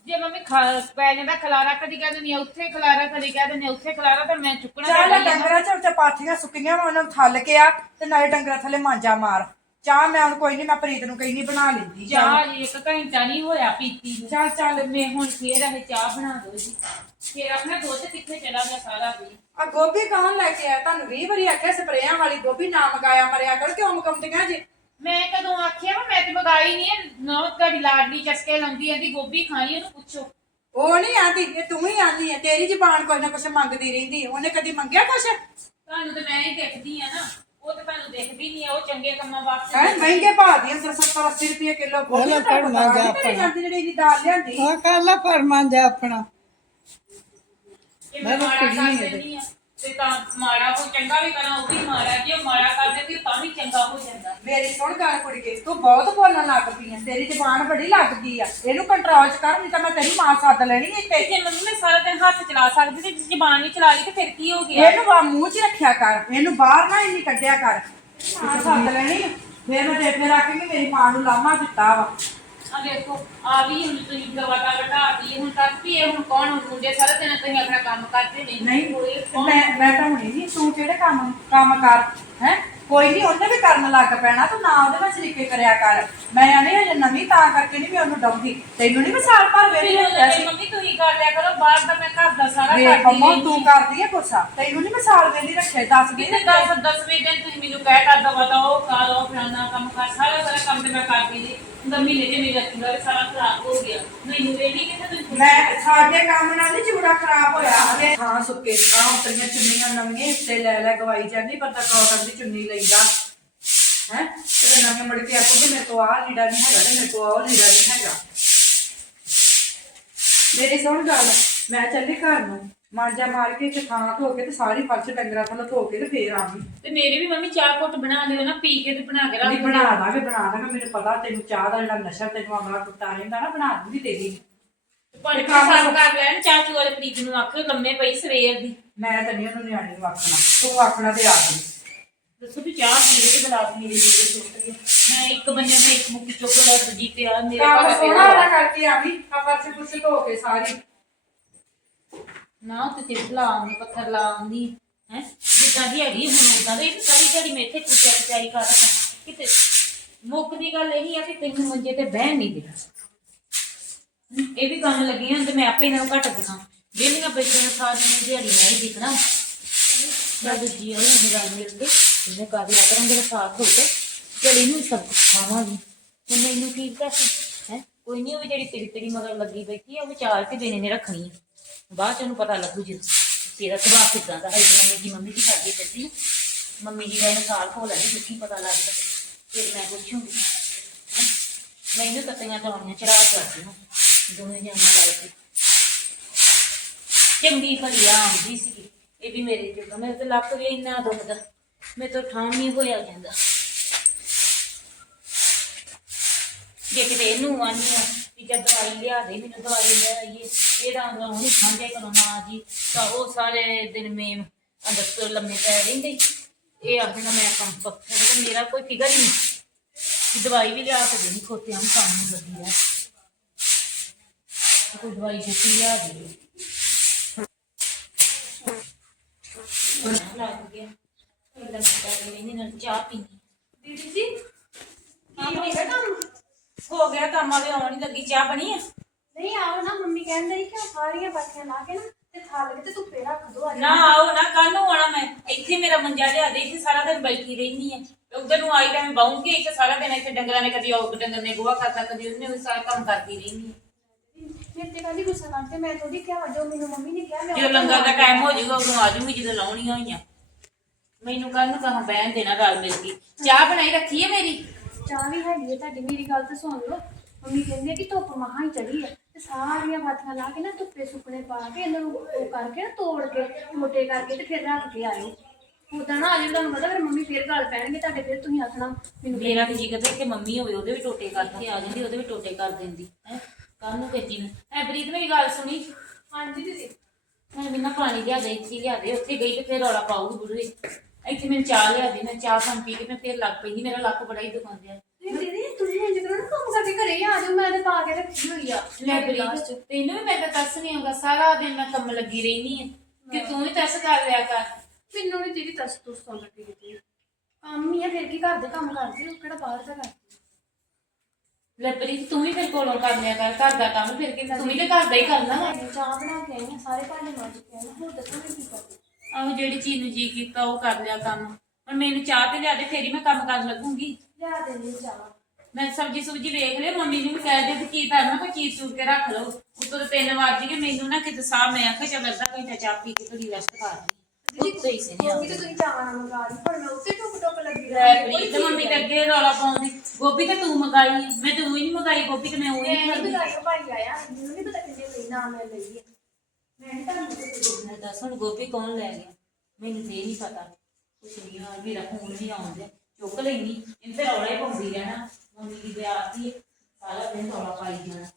ਜੇ ਮੰਮੀ ਖਾ ਪੈ ਜਾਂਦਾ ਖਲਾਰਾ ਕਦੀ ਕਹਿ ਦਿੰਦੀ ਆ ਉੱਥੇ ਖਲਾਰਾ ਕਦੀ ਕਹਿ ਦਿੰਦੀ ਆ ਉੱਥੇ ਖਲਾਰਾ ਤਾਂ ਮੈਂ ਚੁੱਕਣਾ ਚਾਹ ਪੈਂਦਾ ਹੀ ਆ। ਡੰਗਰਾਂ ਚ ਚਪਾਥੀਆਂ ਸੁੱਕੀਆਂ ਮੈਂ ਉਹਨਾਂ ਨੂੰ ਥੱਲ ਕੇ ਆ ਤੇ ਨਾਲੇ ਡੰਗਰਾਂ ਥੱਲੇ ਮਾਂਜਾ ਮਾਰ। ਚਾਹ ਮੈਂ ਹੁਣ ਕੋਈ ਨਹੀਂ ਮੈਂ ਪ੍ਰੀਤ ਨੂੰ ਕਹਿੰਦੀ ਬਣਾ ਲੈਂਦੀ ਚਾਹ ਜੀ ਇੱਕ ਘੰਟਾ ਨਹੀਂ ਹੋਇਆ ਪੀਤੀ ਨੂੰ। ਚੱਲ ਚੱਲ। ਮੈਂ ਹੁਣ ਫੇਰ ਇਹ ਚਾਹ ਬਣਾ ਦੋ ਜੀ। ਫੇਰ ਆਪਣਾ ਦੁੱਧ ਕਿੱਥੇ ਚਲਾ ਗਿਆ ਸਾਰਾ ਵੀ ਆ ਗੋਭੀ ਕੌਣ ਲੈ ਕੇ ਆਇਆ? ਤੁਹਾਨੂੰ 20 ਵਾਰੀ ਆਖਿਆ ਸਪਰੇਆਂ ਵਾਲੀ ਗੋਭੀ ਨਾ ਮਗਾਇਆ ਮਰਿਆ ਕਰ ਕਿਉਂ ਮਕਾਉਂਦੀਆਂ ਜੀ? ਮੈਂ ਕਦੋਂ ਆਖਿਆ ਵਾ ਮੈਂ ਤੇ ਮਗਾਈ ਨਹੀਂ ਹੈ ਨੌ ਘੜੀ ਲਾਡਲੀ ਚਸਕੇ ਲਾਉਂਦੀ ਆਂਦੀ ਗੋਭੀ ਖਾਣੀ ਉਹਨੂੰ ਪੁੱਛੋ। ਉਹ ਨਹੀਂ ਆਂਦੀ ਇਹ ਤੂੰ ਹੀ ਆਂਦੀ ਹੈ ਤੇਰੀ ਜ਼ਬਾਨ ਕੁਛ ਨਾ ਕੁਛ ਮੰਗਦੀ ਰਹਿੰਦੀ ਹੈ। ਉਹਨੇ ਕਦੀ ਮੰਗਿਆ ਕੁਛ? ਤੁਹਾਨੂੰ ਤੇ ਮੈਂ ਹੀ ਦੇਖਦੀ ਆ ਨਾ। ਉਹ ਤੇ ਤੁਹਾਨੂੰ ਦੇਖਦੀ ਨਹੀਂ ਆ ਉਹ ਚੰਗੇ ਕੰਮਾਂ ਵਾਸਤੇ ਹੈ ਮਹਿੰਗੇ ਭਾਅ ਦੀ ਅੰਦਰ 70 80 ਰੁਪਏ ਕਿਲੋ ਪਹਿਲਾਂ ਘੜਨਾ ਜਾ ਆਪਣਾ। ਜਿਹੜੀ ਇਹਦੀ ਦਾਲ ਲਿਆਂਦੀ। ਆ ਕਰ ਲਾ ਫਰਮਾਨ ਜਾ ਆਪਣਾ। ਜੇ ਮੈਂ ਮਾੜਾ ਕਰ ਦਿੰਦੀ ਆ। ਤੇ ਤਾਂ ਮਾੜਾ ਹੋ ਚੰਗਾ ਵੀ ਕਰਾਂ ਉਹ ਵੀ ਮਾੜਾ ਜੇ ਉਹ ਮਾੜਾ ਕਰ ਦਿੰਦੀ ਤਾਂ ਵੀ ਚੰਗਾ ਹੋ ਜਾਂਦਾ ਮੇਰੀ ਸੁਣ ਗੱਲ ਕੁੜੀ ਕੇ ਤੂੰ ਬਹੁਤ ਬੋਲਣ ਲੱਗ ਪਈ ਆ ਤੇਰੀ ਜ਼ਬਾਨ ਬੜੀ ਲੱਗ ਗਈ ਆ ਇਹਨੂੰ ਕੰਟਰੋਲ ਚ ਕਰ ਨਹੀਂ ਤਾਂ ਮੈਂ ਤੇਰੀ ਮਾਂ ਸੱਦ ਲੈਣੀ ਇੱਥੇ। ਤੇ ਜੇ ਮੰਮੀ ਮੈਂ ਸਾਰਾ ਦਿਨ ਹੱਥ ਚਲਾ ਸਕਦੀ ਤੇ ਜ਼ਬਾਨ ਨਹੀਂ ਚਲਾ ਲਈ ਤੇ ਫਿਰ ਕੀ ਹੋ ਗਿਆ? ਇਹਨੂੰ ਵਾ ਮੂੰਹ 'ਚ ਰੱਖਿਆ ਕਰ ਇਹਨੂੰ ਬਾਹਰ ਨਾ ਇੰਨੀ ਕੱਢਿਆ ਕਰ। ਮਾਂ ਸੱਦ ਲੈਣੀ ਆ। ਫਿਰ ਮੈਂ ਤੇ ਰੱਖਾਂਗੀ ਮੇਰੀ ਮਾਂ ਨੂੰ ਲਾਮਾ ਦਿੱਤਾ ਵਾ। ਆ ਦੇਖੋ ਆ ਵੀ ਹੁਣ ਤੁਸੀਂ ਗਵਾਟਾ ਘਟਾਤੀ ਹੁਣ ਤੱਕ ਵੀ ਇਹ ਹੁਣ ਕੌਣ ਹੁਣ ਮੁੰਡੇ ਸਾਰਾ ਦਿਨ ਤੁਸੀਂ ਆਪਣਾ ਕੰਮ ਕਰਦੇ ਨਹੀਂ ਕੌਣ ਮੈਂ ਮੈਂ ਤਾਂ ਹੁਣੀ ਨਹੀਂ ਤੂੰ ਕਿਹੜੇ ਕੰਮ ਕੰਮ ਕਰ ਹੈ? ਕੋਈ ਨਹੀਂ ਉਹਨੇ ਵੀ ਕਰਨ ਲੱਗ ਪੈਣਾ ਤੂੰ ਨਾ ਉਹਦੇ ਨਾਲ ਸ਼ਰੀਕੇ ਕਰਿਆ ਕਰ। ਮੈਂ ਨਹੀਂ ਹਜੇ ਨਵੀਂ ਤਾਂ ਕਰਕੇ ਨਹੀਂ ਵੀ ਉਹਨੂੰ ਡਾਉਂਦੀ। ਤੈਨੂੰ ਨਹੀਂ ਮਿਸਾਲ ਭਰ ਫਿਰ ਰੱਖਿਆ ਸੀ। ਮੰਮੀ ਤੁਸੀਂ ਕਰ ਲਿਆ ਕਰੋ ਬਾਹਰ ਦਾ ਮੈਂ ਘਰ ਦਾ ਸਾਰਾ ਵੇ ਕਰਦੀ ਰਹਿੰਦੀ ਤੂੰ ਕਰਦੀ ਹੈ ਗੁੱਸਾ। ਤੈਨੂੰ ਨਹੀਂ ਮਿਸਾਲ ਵੇਲੀ ਰੱਖਿਆ ਦੱਸ ਵੀ ਕਿਤੇ 10 10ਵੇਂ ਦਿਨ ਤੁਸੀਂ ਮੈਨੂੰ ਕਹਿ ਬਤਾਓ ਖਾ ਲਓ ਫਲਾਣਾ ਕੰਮ ਕਰ ਸਾਰਾ ਸਾਰਾ ਕੰਮ ਤੇ ਮੈਂ ਕਰਦੀ ਰਹੀ। ਹੁੰਦਾ ਮਹੀਨੇ ਦੇ ਮੇਰੇ ਅੱਖਾਂ ਦਾ ਸਾਰਾ ਖਰਾਬ ਹੋ ਗਿਆ। ਮੈਨੂੰ ਵੇਲੀ ਕਿਤੇ ਤੁਸੀਂ ਮੈਂ ਸਾਡੇ ਕੰਮ ਨਾਲ ਨਹੀਂ ਚੂੜਾ ਖਰਾਬ ਹੋਇਆ। ਅਗੇ ਹਾਂ ਸੁੱਕੇ ਆ ਉਤਰੀਆਂ ਚੁੰਨੀਆਂ ਨਵੀਆਂ ਹਿੱਸੇ ਲੈ ਲੈ ਗਵਾਈ ਜਾਂਦੀ ਪਤਾ ਕਾਟਨ ਦੀ ਚੁੰਨੀ ਲਈਦਾ। ਹੈ? ਤੇ ਨਵੇਂ ਮੁੜ ਕੇ ਆਖੂਗੇ ਮੇਰੇ ਕੋਲ ਆਹ ਲੀੜਾ ਨਹੀਂ ਹੈਗਾ ਤੇ ਮੇਰੇ ਕੋਲ ਉਹ ਲੀੜਾ ਨਹੀਂ ਹੈਗਾ। ਮੇਰੀ ਸੁਣ ਗੱਲ। ਮੈਂ ਚੱਲੀ ਘਰ ਨੂੰ ਮਾਂਜਾ ਮਾਰ ਕੇ ਤੇ ਥਾਂ ਧੋ ਕੇ ਤੇ ਸਾਰੀ ਫਰਸ਼ ਡੰਗਰਾਂ ਤੋਂ ਧੋ ਕੇ ਤੇ ਫੇਰ ਆਵਾਂਗੀ ਤੇ ਮੇਰੀ ਵੀ ਮੰਮੀ ਚਾਹ ਘੁੱਟ ਬਣਾ ਲਿਓ ਨਾ ਪੀ ਕੇ ਤੇ ਬਣਾ ਕੇ ਰੱਖ ਨਹੀਂ ਬਣਾ ਦਾਂਗੇ ਬਣਾ ਦਾਂਗੇ ਮੈਨੂੰ ਪਤਾ ਤੈਨੂੰ ਚਾਹ ਦਾ ਜਿਹੜਾ ਨਸ਼ਾ ਤੈਨੂੰ ਅਮਲਾ ਟੁੱਟਾ ਰਹਿੰਦਾ ਨਾ ਬਣਾ ਦੂੰਗੀ ਤੇਰੀ। ਪਰ ਕੰਮ ਕਰ ਲੈਣ ਚਾਚੂ ਵਾਲੇ ਪ੍ਰੀਤ ਨੂੰ ਆਖੋ ਲੰਮੇ ਪਈ ਸਵੇਰ ਦੀ। ਮੈਂ ਤਾਂ ਨਹੀਂ ਉਹਨੂੰ ਨਿਆਣੀ ਨੂੰ ਆਖਣਾ ਤੂੰ ਆਖਣਾ ਤੇ ਆਖ ਦੱਸੋ ਵੀ ਚਾਹ ਪੀ ਲਈ ਤੇ ਗਲਾਸ ਮੇਰੇ ਦੇ ਦੇ ਸੁੱਟ ਗਿਆ ਮੈਂ ਇੱਕ ਬੰਨੇ ਮੈਂ ਇੱਕ ਮੁੱਕੀ ਚੁੱਕ ਲਿਆ ਦੂਜੀ ਤੇ ਆ ਮੇਰੇ ਕੰਮ ਘਰ ਸੋਹਣਾ ਵਾਲਾ ਕਰਕੇ ਆਵੀਂ ਆ ਫਰਸ਼ ਫੁਰਸ਼ ਧੋ ਕੇ ਸਾਰੀ। ਨਾ ਤੇ ਸਿਰ ਲਾਉਂਦੀ ਪੱਥਰ ਲਾਉਂਦੀ, ਹੈ? ਜਿੱਦਾਂ ਦੀ ਹੈਗੀ, ਹੁਣ ਉਦਾਂ ਦੀ ਇਹ ਸਾਰੀ ਜਿਹੜੀ ਮੈਂ ਇੱਥੇ ਕੁੱਤਿਆ ਕਰ ਰੱਖਾਂ। ਕਿਤੇ ਮੁੱਕ ਦੀ ਗੱਲ ਇਹ ਆ ਕਿ ਤੈਨੂੰ ਮੰਜੇ ਤੇ ਬਹਿਣ ਨਹੀਂ ਦੇਣਾ। ਇਹ ਵੀ ਕੰਮ ਲੱਗੀਆਂ ਤੇ ਮੈਂ ਆਪੇ ਇਹਨਾਂ ਨੂੰ ਘੱਟ ਦਿਖਾਂ। ਵਿਹਲੀਆਂ ਬੈਠੀਆਂ ਸਾਰੀਆਂ ਦਿਹਾੜੀ ਮੈਂ ਹੀ ਦਿਖਣਾ। ਜਦ ਜੀ ਉਹ ਨਹੀਂ ਰਲ ਇਹਨੇ ਕਰ ਕਰਾਂਗੇ ਤਾਂ ਸਾਥ ਹੋ ਕੇ ਚਲ ਇਹਨੂੰ ਸਭ ਕੁਛ ਖਾਵਾਂਗੀ। ਤੇ ਮੈਨੂੰ ਕੀ ਦੱਸ, ਹੈ? ਕੋਈ ਨਹੀਂ ਉਹ ਜਿਹੜੀ ਤੇਰੀ ਤੇਰੀ ਮਗਰ ਲੱਗੀ ਬੈਠੀ ਆ, ਉਹ ਵਿਚਾਰ ਕੇ ਦੇਣੇ ਨੇ ਰੱਖਣੀ ਆ। ਬਾਅਦ ਚ ਉਹਨੂੰ ਪਤਾ ਲੱਗੂ ਜੀ ਤੇਰਾ ਸੁਭਾਅ ਕਿਦਾਂ ਦਾ ਹੈ ਮੰਮੀ ਦੀ ਮੰਮੀ ਦੀ ਸਾਡੀ ਚੱਲੀ ਮੰਮੀ ਜੀ ਦਾ ਮਿਸਾਲ ਹੋ ਲੈਣੀ ਫਿਰ ਪਤਾ ਲੱਗਦਾ ਫਿਰ ਮੈਂ ਪੁੱਛੂੰਗੀ ਮੈਨੂੰ ਤਾਂ ਦਵਾਈਆਂ ਚੜਾ ਚੜਦੀ ਹਾਂ ਦੋਵੇਂ ਜਾਨਾਂ ਰਲ ਕੇ ਚੰਗੀ ਭਲੀ ਆਉਂਦੀ ਸੀ ਇਹ ਵੀ ਮੇਰੇ ਤੇ ਮੇਰੇ ਤੇ ਲੱਕ ਵੀ ਇੰਨਾ ਦੁਖਦਾ, ਮੇਰੇ ਤੋਂ ਠਾਂ ਨਹੀਂ ਹੋਇਆ ਜਾਂਦਾ। ਜੇ ਕਿਤੇ ਇਹਨੂੰ ਆਨੀ ਆ ਕਿ ਜਦ ਦਵਾਈ ਲਿਆ ਦੇ, ਮੈਨੂੰ ਦਵਾਈ ਲੈ ਆਈਏ। ਇਹਦਾ ਅੰਦਰ ਨਹੀਂ ਖਾਂਦੇ ਕਰੋ ਨਾ ਜੀ। ਤਾਂ ਉਹ ਸਾਰੇ ਦਿਨ ਮੈਂ ਅੰਦਰ ਲੰਮੇ ਪੈ ਰਹਿੰਦੇ। ਇਹ ਆਖਣਾ ਮੈਂ ਕੰਮ ਪੱਖੇ ਮੇਰਾ ਕੋਈ ਫਿਕਰ ਹੀ ਨਹੀਂ ਕਿ ਦਵਾਈ ਵੀ ਲਿਆ ਕੇ ਦੇਣੀ, ਖੋਤਿਆਂ ਨੂੰ ਕੰਮ ਨੂੰ ਲੱਗੀ ਆ। ਕੋਈ ਦਵਾਈ ਛੇਤੀ ਲਿਆ ਦੇ। ਲੱਗ ਗਿਆ। ਪਹਿਲਾਂ ਮੈਂ ਕਹਿੰਦੀ ਚਾਹ ਪੀਣੀ। ਦੀਦੀ ਜੀ, ਕੀ ਹੋ ਗਿਆ ਕੰਮ? ਹੋ ਗਿਆ ਕੰਮ ਵਾਲੇ ਆਉਣ ਹੀ ਲੱਗੀ ਚਾਹ ਬਣੀ ਆ? ਨਹੀਂ ਆਓ ਨਾ ਮੰਮੀ ਕਹਿੰਦੇ ਸੀ ਕਿ ਸਾਰੀਆਂ ਬਾਕੀਆਂ ਲਾ ਕੇ ਨਾ ਤੇ ਥਾਲ ਕੇ ਤੇ ਧੁੱਪੇ ਰੱਖ ਦੋ ਅੱਜ। ਨਾ ਆਓ ਨਾ ਕੱਲ ਨੂੰ ਆਉਣਾ ਮੈਂ। ਇੱਥੇ ਮੇਰਾ ਮੰਜਾ ਲਿਆ ਦੇ ਇੱਥੇ ਸਾਰਾ ਦਿਨ ਬੈਠੀ ਰਹਿਣੀ ਆ। ਉਧਰ ਨੂੰ ਆਈ ਤਾਂ ਮੈਂ ਬਾਉਂਗੀ ਇੱਥੇ ਸਾਰਾ ਦਿਨ ਇੱਥੇ ਡੰਗਰਾਂ ਨੇ ਕਦੀ ਉਹ ਡੰਗਰ ਨੇ ਗੋਹਾ ਕਰਤਾ ਕਦੀ ਉਹਨੇ ਵੀ ਸਾਰਾ ਕੰਮ ਕਰਦੀ ਰਹਿਣੀ ਮੇਰੇ ਤੇ ਕਾਹਦੀ ਗੁੱਸਾ ਕਰਦੇ ਮੈਂ ਥੋੜੀ ਕਿਹਾ ਜੋ ਮੈਨੂੰ ਮੰਮੀ ਨੇ ਕਿਹਾ ਮੈਂ ਜਦੋਂ ਲੰਗਰ ਦਾ ਟਾਈਮ ਹੋ ਜਾਊਗਾ ਉਦੋਂ ਆ ਜਾਊਂਗੀ ਜਦੋਂ ਲਾਉਣੀਆਂ ਹੋਈਆਂ। ਮੈਨੂੰ ਕੱਲ ਨੂੰ ਕਹਾਂ ਬਹਿਣ ਦੇਣਾ ਰਲ ਮਿਲ ਕੇ। ਚਾਹ ਬਣਾਈ ਰੱਖੀ ਹੈ ਮੇਰੀ? ਚਾਹ ਵੀ ਹੈਗੀ ਹੈ ਤੁਹਾਡੀ ਮੇਰੀ ਗੱਲ ਤਾਂ ਸੁਣ ਲਓ। ਮੰਮੀ ਕਹਿੰਦੀ ਕਿ ਧੁੱਪ ਮਹਾਂ ਹੀ ਚੜੀ ਹੈ ਤੇ ਸਾਰੀਆਂ ਬਾਤੀਆਂ ਲਾ ਕੇ ਨਾ ਧੁੱਪੇ ਸੁੱਕਣੇ ਪਾ ਕੇ ਇਹਨਾਂ ਨੂੰ ਉਹ ਕਰਕੇ ਨਾ ਤੋੜ ਕੇ ਮੋਟੇ ਕਰਕੇ ਤੇ ਫਿਰ ਰੱਖ ਕੇ ਆਇਓ। ਉਦਾਂ ਨਾ ਅਜੇ ਤੁਹਾਨੂੰ ਪਤਾ ਫਿਰ ਮੰਮੀ ਫਿਰ ਗੱਲ ਪੈਣਗੇ ਤੁਹਾਡੇ ਫਿਰ ਤੁਸੀਂ ਆਖਣਾ ਮੈਨੂੰ ਮੇਰਾ ਵੀ ਜੀ ਕਰਦਾ ਕਿ ਮੰਮੀ ਹੋਵੇ ਉਹਦੇ ਵੀ ਟੋਟੇ ਕਰ ਕੇ ਆ ਜਾਂਦੀ ਉਹਦੇ ਵੀ ਟੋਟੇ ਕਰ ਦਿੰਦੀ ਹੈ ਕੱਲ ਨੂੰ ਕੱਜੀ ਨੂੰ ਐ ਪ੍ਰੀਤ ਮੇਰੀ ਗੱਲ ਸੁਣੀ? ਹਾਂਜੀ ਦੀਦੀ। ਮੈਂ ਬਿਨਾ ਪਾਣੀ ਲਿਆ ਦੇ ਇੱਥੇ ਲਿਆ ਦੇ ਉੱਥੇ ਗਈ ਤੇ ਫਿਰ ਰੌਲਾ ਪਾਉਗੀ ਬੁੜਵੇ ਇੱਥੇ ਮੈਨੂੰ ਚਾਹ ਲਿਆ ਦੇ ਮੈਂ ਚਾਹ ਪਾਣ ਪੀ ਕੇ ਮੈਂ ਫਿਰ ਲੱਗ ਪੈਂਦੀ ਮੇਰਾ ਲੱਕ ਬੜਾ ਹੀ ਦੁਖਾਉਂਦਾ ਦੀਦੀ ਤੁਸੀਂ ਇੰਜ ਕਰੋ ਨਾ ਕੰਮ ਕਰਕੇ ਘਰੇ ਆ ਜਾਓ ਮੈਂ ਤੇ ਪਾ ਕੇ ਰੱਖੀ ਹੋਈ ਆ। ਲੈ ਪ੍ਰੀਤ ਤੈਨੂੰ ਵੀ ਮੈਂ ਤਾਂ ਦੱਸ ਨਹੀਂ ਆਉਂਦਾ ਸਾਰਾ ਦਿਨ ਮੈਂ ਕੰਮ ਲੱਗੀ ਰਹਿਣੀ ਹੈ ਕਿ ਤੂੰ ਵੀ ਦੱਸ ਕਰ ਲਿਆ ਕਰ। ਮੈਨੂੰ ਨਹੀਂ ਦੀਦੀ ਤਸ ਤੁਸ ਤੋਂ ਲੱਗੀ ਕਿਤੇ। ਕੰਮ ਹੀ ਆ ਫਿਰ ਕੀ ਘਰ ਦੇ ਕੰਮ ਕਰਦੇ ਹੋ? ਕਿਹੜਾ ਬਾਹਰ ਦਾ ਕਰਦੇ ਲੈ ਪ੍ਰੀਤ ਤੂੰ ਵੀ ਫਿਰ ਕੋਲੋਂ ਕਰ ਲਿਆ ਕਰ ਘਰ ਦਾ ਕੰਮ ਫਿਰ ਕਿ ਤੂੰ ਵੀ ਤੇ ਘਰ ਦਾ ਹੀ ਕਰਨਾ ਵਾ। ਮੈਂ ਚਾਹ ਬਣਾ ਕੇ ਆਈ ਹਾਂ ਸਾਰੇ ਭਾਂਡੇ ਮਾਂਜ ਕੇ ਆਈ ਹੋਰ ਦੱਸੋ ਮੈਂ ਕੀ ਕਰਾਂ ਆਹੋ ਜਿਹੜੀ ਚੀਜ਼ ਨੂੰ ਜੀ ਕੀਤਾ ਉਹ ਕਰ ਲਿਆ ਕੰਮ। ਹੁਣ ਮੈਨੂੰ ਚਾਹ ਤੇ ਲਿਆ ਦੇ ਫੇਰ ਹੀ ਮੈਂ ਕੰਮ ਕਰਨ ਲੱਗੂੰਗੀ। ਲਿਆ ਦੇਣੀ ਚਾਹ। ਮੈਂ ਸਬਜੀ ਸੁਬਜੀ ਵੇਖ ਲਿਆ ਮੰਮੀ ਨੂੰ ਵੀ ਕਹਿ ਦੇ ਵੀ ਕੀ ਕਰਨਾ ਕੋਈ ਚੀਜ਼ ਚੂਰ ਕੇ ਰੱਖ ਲਓ। ਉੱਤੋਂ ਤੇ ਤਿੰਨ ਵੱਜ ਗਏ ਮੈਨੂੰ ਨਾ ਕਿਤੇ ਸਾਹ ਮੈਂ ਆਖਿਆ ਚੱਲ ਅੱਧਾ ਘੰਟਾ ਚਾਹ ਪੀ ਕੇ ਥੋੜੀ ਰੈਸਟ ਕਰ ਲਈ। ਉੱਤੇ ਹੀ ਸੀ ਗੋਭੀ ਤੇ ਤੁਸੀਂ ਨਾਲ ਮੰਗਾ ਲਈ ਹੁਣ ਮੈਂ ਉੱਤੇ ਟੁੱਕ ਟੁੱਕ ਲੱਗੀ ਪ੍ਰੀਤ ਮੰਮੀ ਤੇ ਅੱਗੇ ਰੌਲਾ ਪਾਉਂਦੀ ਗੋਭੀ ਤੇ ਤੂੰ ਮੰਗਾਈ। ਮੈਂ ਤੂੰ ਹੀ ਨਹੀਂ ਮੰਗਾਈ ਗੋਭੀ ਤੇ ਮੈਂ ਉਹ ਹੀ ਮੈਂ ਨਹੀਂ ਨਹੀਂ ਖਾਂਦੀ ਬਤਾਇਆ ਭਾਈ ਆਇਆ ਮੈਨੂੰ ਨਹੀਂ ਪਤਾ ਕਿੰਨੇ ਲਈ ਨਾ ਮੈਂ ਲਈ ਹੈ ਮੈਂ ਨਹੀਂ ਤੁਹਾਨੂੰ ਦੱਸਿਆ। ਮੈਂ ਦੱਸ ਹੁਣ ਗੋਭੀ ਕੌਣ ਲੈ ਗਿਆ? ਮੈਨੂੰ ਤੇ ਇਹ ਨਹੀਂ ਪਤਾ। ਕੁਛ ਨਹੀਂ ਆ ਮੇਰਾ ਫੋਨ ਵੀ ਆਉਂਦਾ ਚੁੱਕ ਲੈਣੀ ਇਹਦੇ ਰੌਲਾ ਹੀ ਪਾਉਂਦੀ ਰਹਿਣਾ। ਮੰਮੀ ਦੀ ਬਿਆਤੀ ਸਾਰਾ ਦਿਨ ਰੌਲਾ ਪਾਈ ਜਾਣਾ।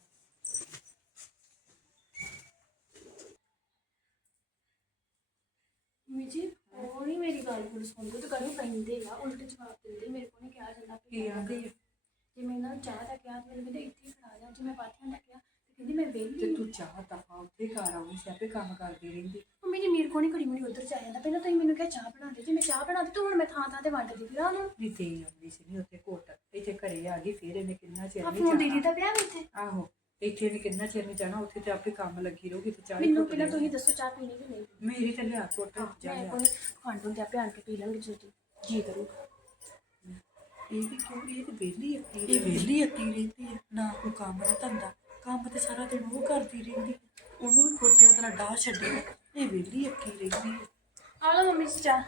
ਮੰਮੀ ਜੀ ਉਹ ਨਹੀਂ ਮੇਰੀ ਗੱਲ ਕੋਲ ਸੁਣਦੇ ਤੇ ਗੱਲ ਪੈਂਦੇ ਆ। ਉਲਟ ਜਵਾਬ ਦਿੰਦੇ ਮੇਰੇ ਕੋਲ ਨਹੀਂ ਕਿਹਾ ਜਾਂਦਾ। ਕੀ ਆਂਦੀ ਆ? ਜੇ ਮੈਂ ਇਹਨਾਂ ਨੂੰ ਚਾਹ ਦਾ ਕਿਹਾ ਤੇ ਮੈਨੂੰ ਕਹਿੰਦੇ ਇੱਥੇ ਹੀ ਖੜਾ ਜਾ ਜੇ ਮੈਂ ਪਾਥੀਆਂ ਦਾ ਕਿਹਾ ਤੇ ਤੇ ਚਾਹ ਤਾਂ ਉੱਥੇ ਘਰ ਆਉਂਦੀ ਸਿਆਪੇ ਕੰਮ ਕਰਦੀ ਰਹਿੰਦੀ। ਮੰਮੀ ਜੀ ਮੇਰੇ ਕੋਲ ਨਹੀਂ ਘੜੀ ਮੁੜੀ ਉਧਰ ਜਾ ਜਾਂਦਾ। ਪਹਿਲਾਂ ਤੁਸੀਂ ਮੈਨੂੰ ਕਿਹਾ ਚਾਹ ਬਣਾ ਦੇ ਜੇ ਮੈਂ ਚਾਹ ਬਣਾ ਦਿੱਤੀ ਤਾਂ ਹੁਣ ਮੈਂ ਥਾਂ ਥਾਂ ਤੇ ਵੰਡਦੀ ਫਿਰਾਂ ਉਹਨੂੰ ਨਹੀਂ ਤੇ ਆਉਂਦੀ ਸੀ ਨਹੀਂ ਉੱਥੇ ਘੁੱਟ। ਇੱਥੇ ਘਰੇ ਆ ਗਈ ਫਿਰ ਇਹਨੇ ਕਿੰਨਾ ਚਿਰ ਆ ਨਹੀਂ ਫੋਨ ਦੀਦੀ ਜਾਣਾ। ਦਾ ਪਿਆ ਵਿੱਚ ਆਹੋ ਇੱਥੇ ਇਹਨੇ ਕਿੰਨਾ ਚਿਰ ਨਹੀਂ ਜਾਣਾ ਉੱਥੇ ਤੇ ਆਪੇ ਕੰਮ ਲੱਗੀ ਰਹੂਗੀ ਤੇ ਚਾਹ ਹੀ ਮੈਨੂੰ ਘੁੱਟ ਪਹਿਲਾਂ। ਤੁਸੀਂ ਦੱਸੋ ਚਾਹ ਪੀਣੀ ਕਿ ਨਹੀਂ? ਮੇਰੀ ਤੇ ਲਿਆ ਘੁੱਟ ਜਾ ਮੈਂ ਲਿਆ। ਕੋਲ ਖੰਡ ਹੁੰਦੇ ਆਪੇ ਆਣ ਕੇ ਪੀ ਲਾਂਗੇ ਜਦੋਂ ਜੀ ਕਰੂਗਾ ਇਹ ਵੀ ਕਿਉਂ ਇਹ ਤੇ ਵਿਹਲੀ ਆ ਇਹ ਵਿਹਲੀ ਅੱਤੀ ਰਹਿੰਦੀ ਆ। ਨਾ ਕੋਈ ਕੰਮ ਨਾ ਧੰਦਾ। ਕੰਮ ਤੇ ਸਾਰਾ ਦਿਨ ਉਹ ਕਰਦੀ ਰਹਿੰਦੀ ਉਹਨੂੰ ਵੀ ਖੋਤਿਆਂ ਤਰ੍ਹਾਂ ਡਾਹ ਛੱਡੇ ਇਹ ਵਿਹਲੀ ਅੱਕੀ ਰਹਿੰਦੀ ਆ ਆ ਲਓ ਮੰਮੀ ਜੀ ਚਾਹ।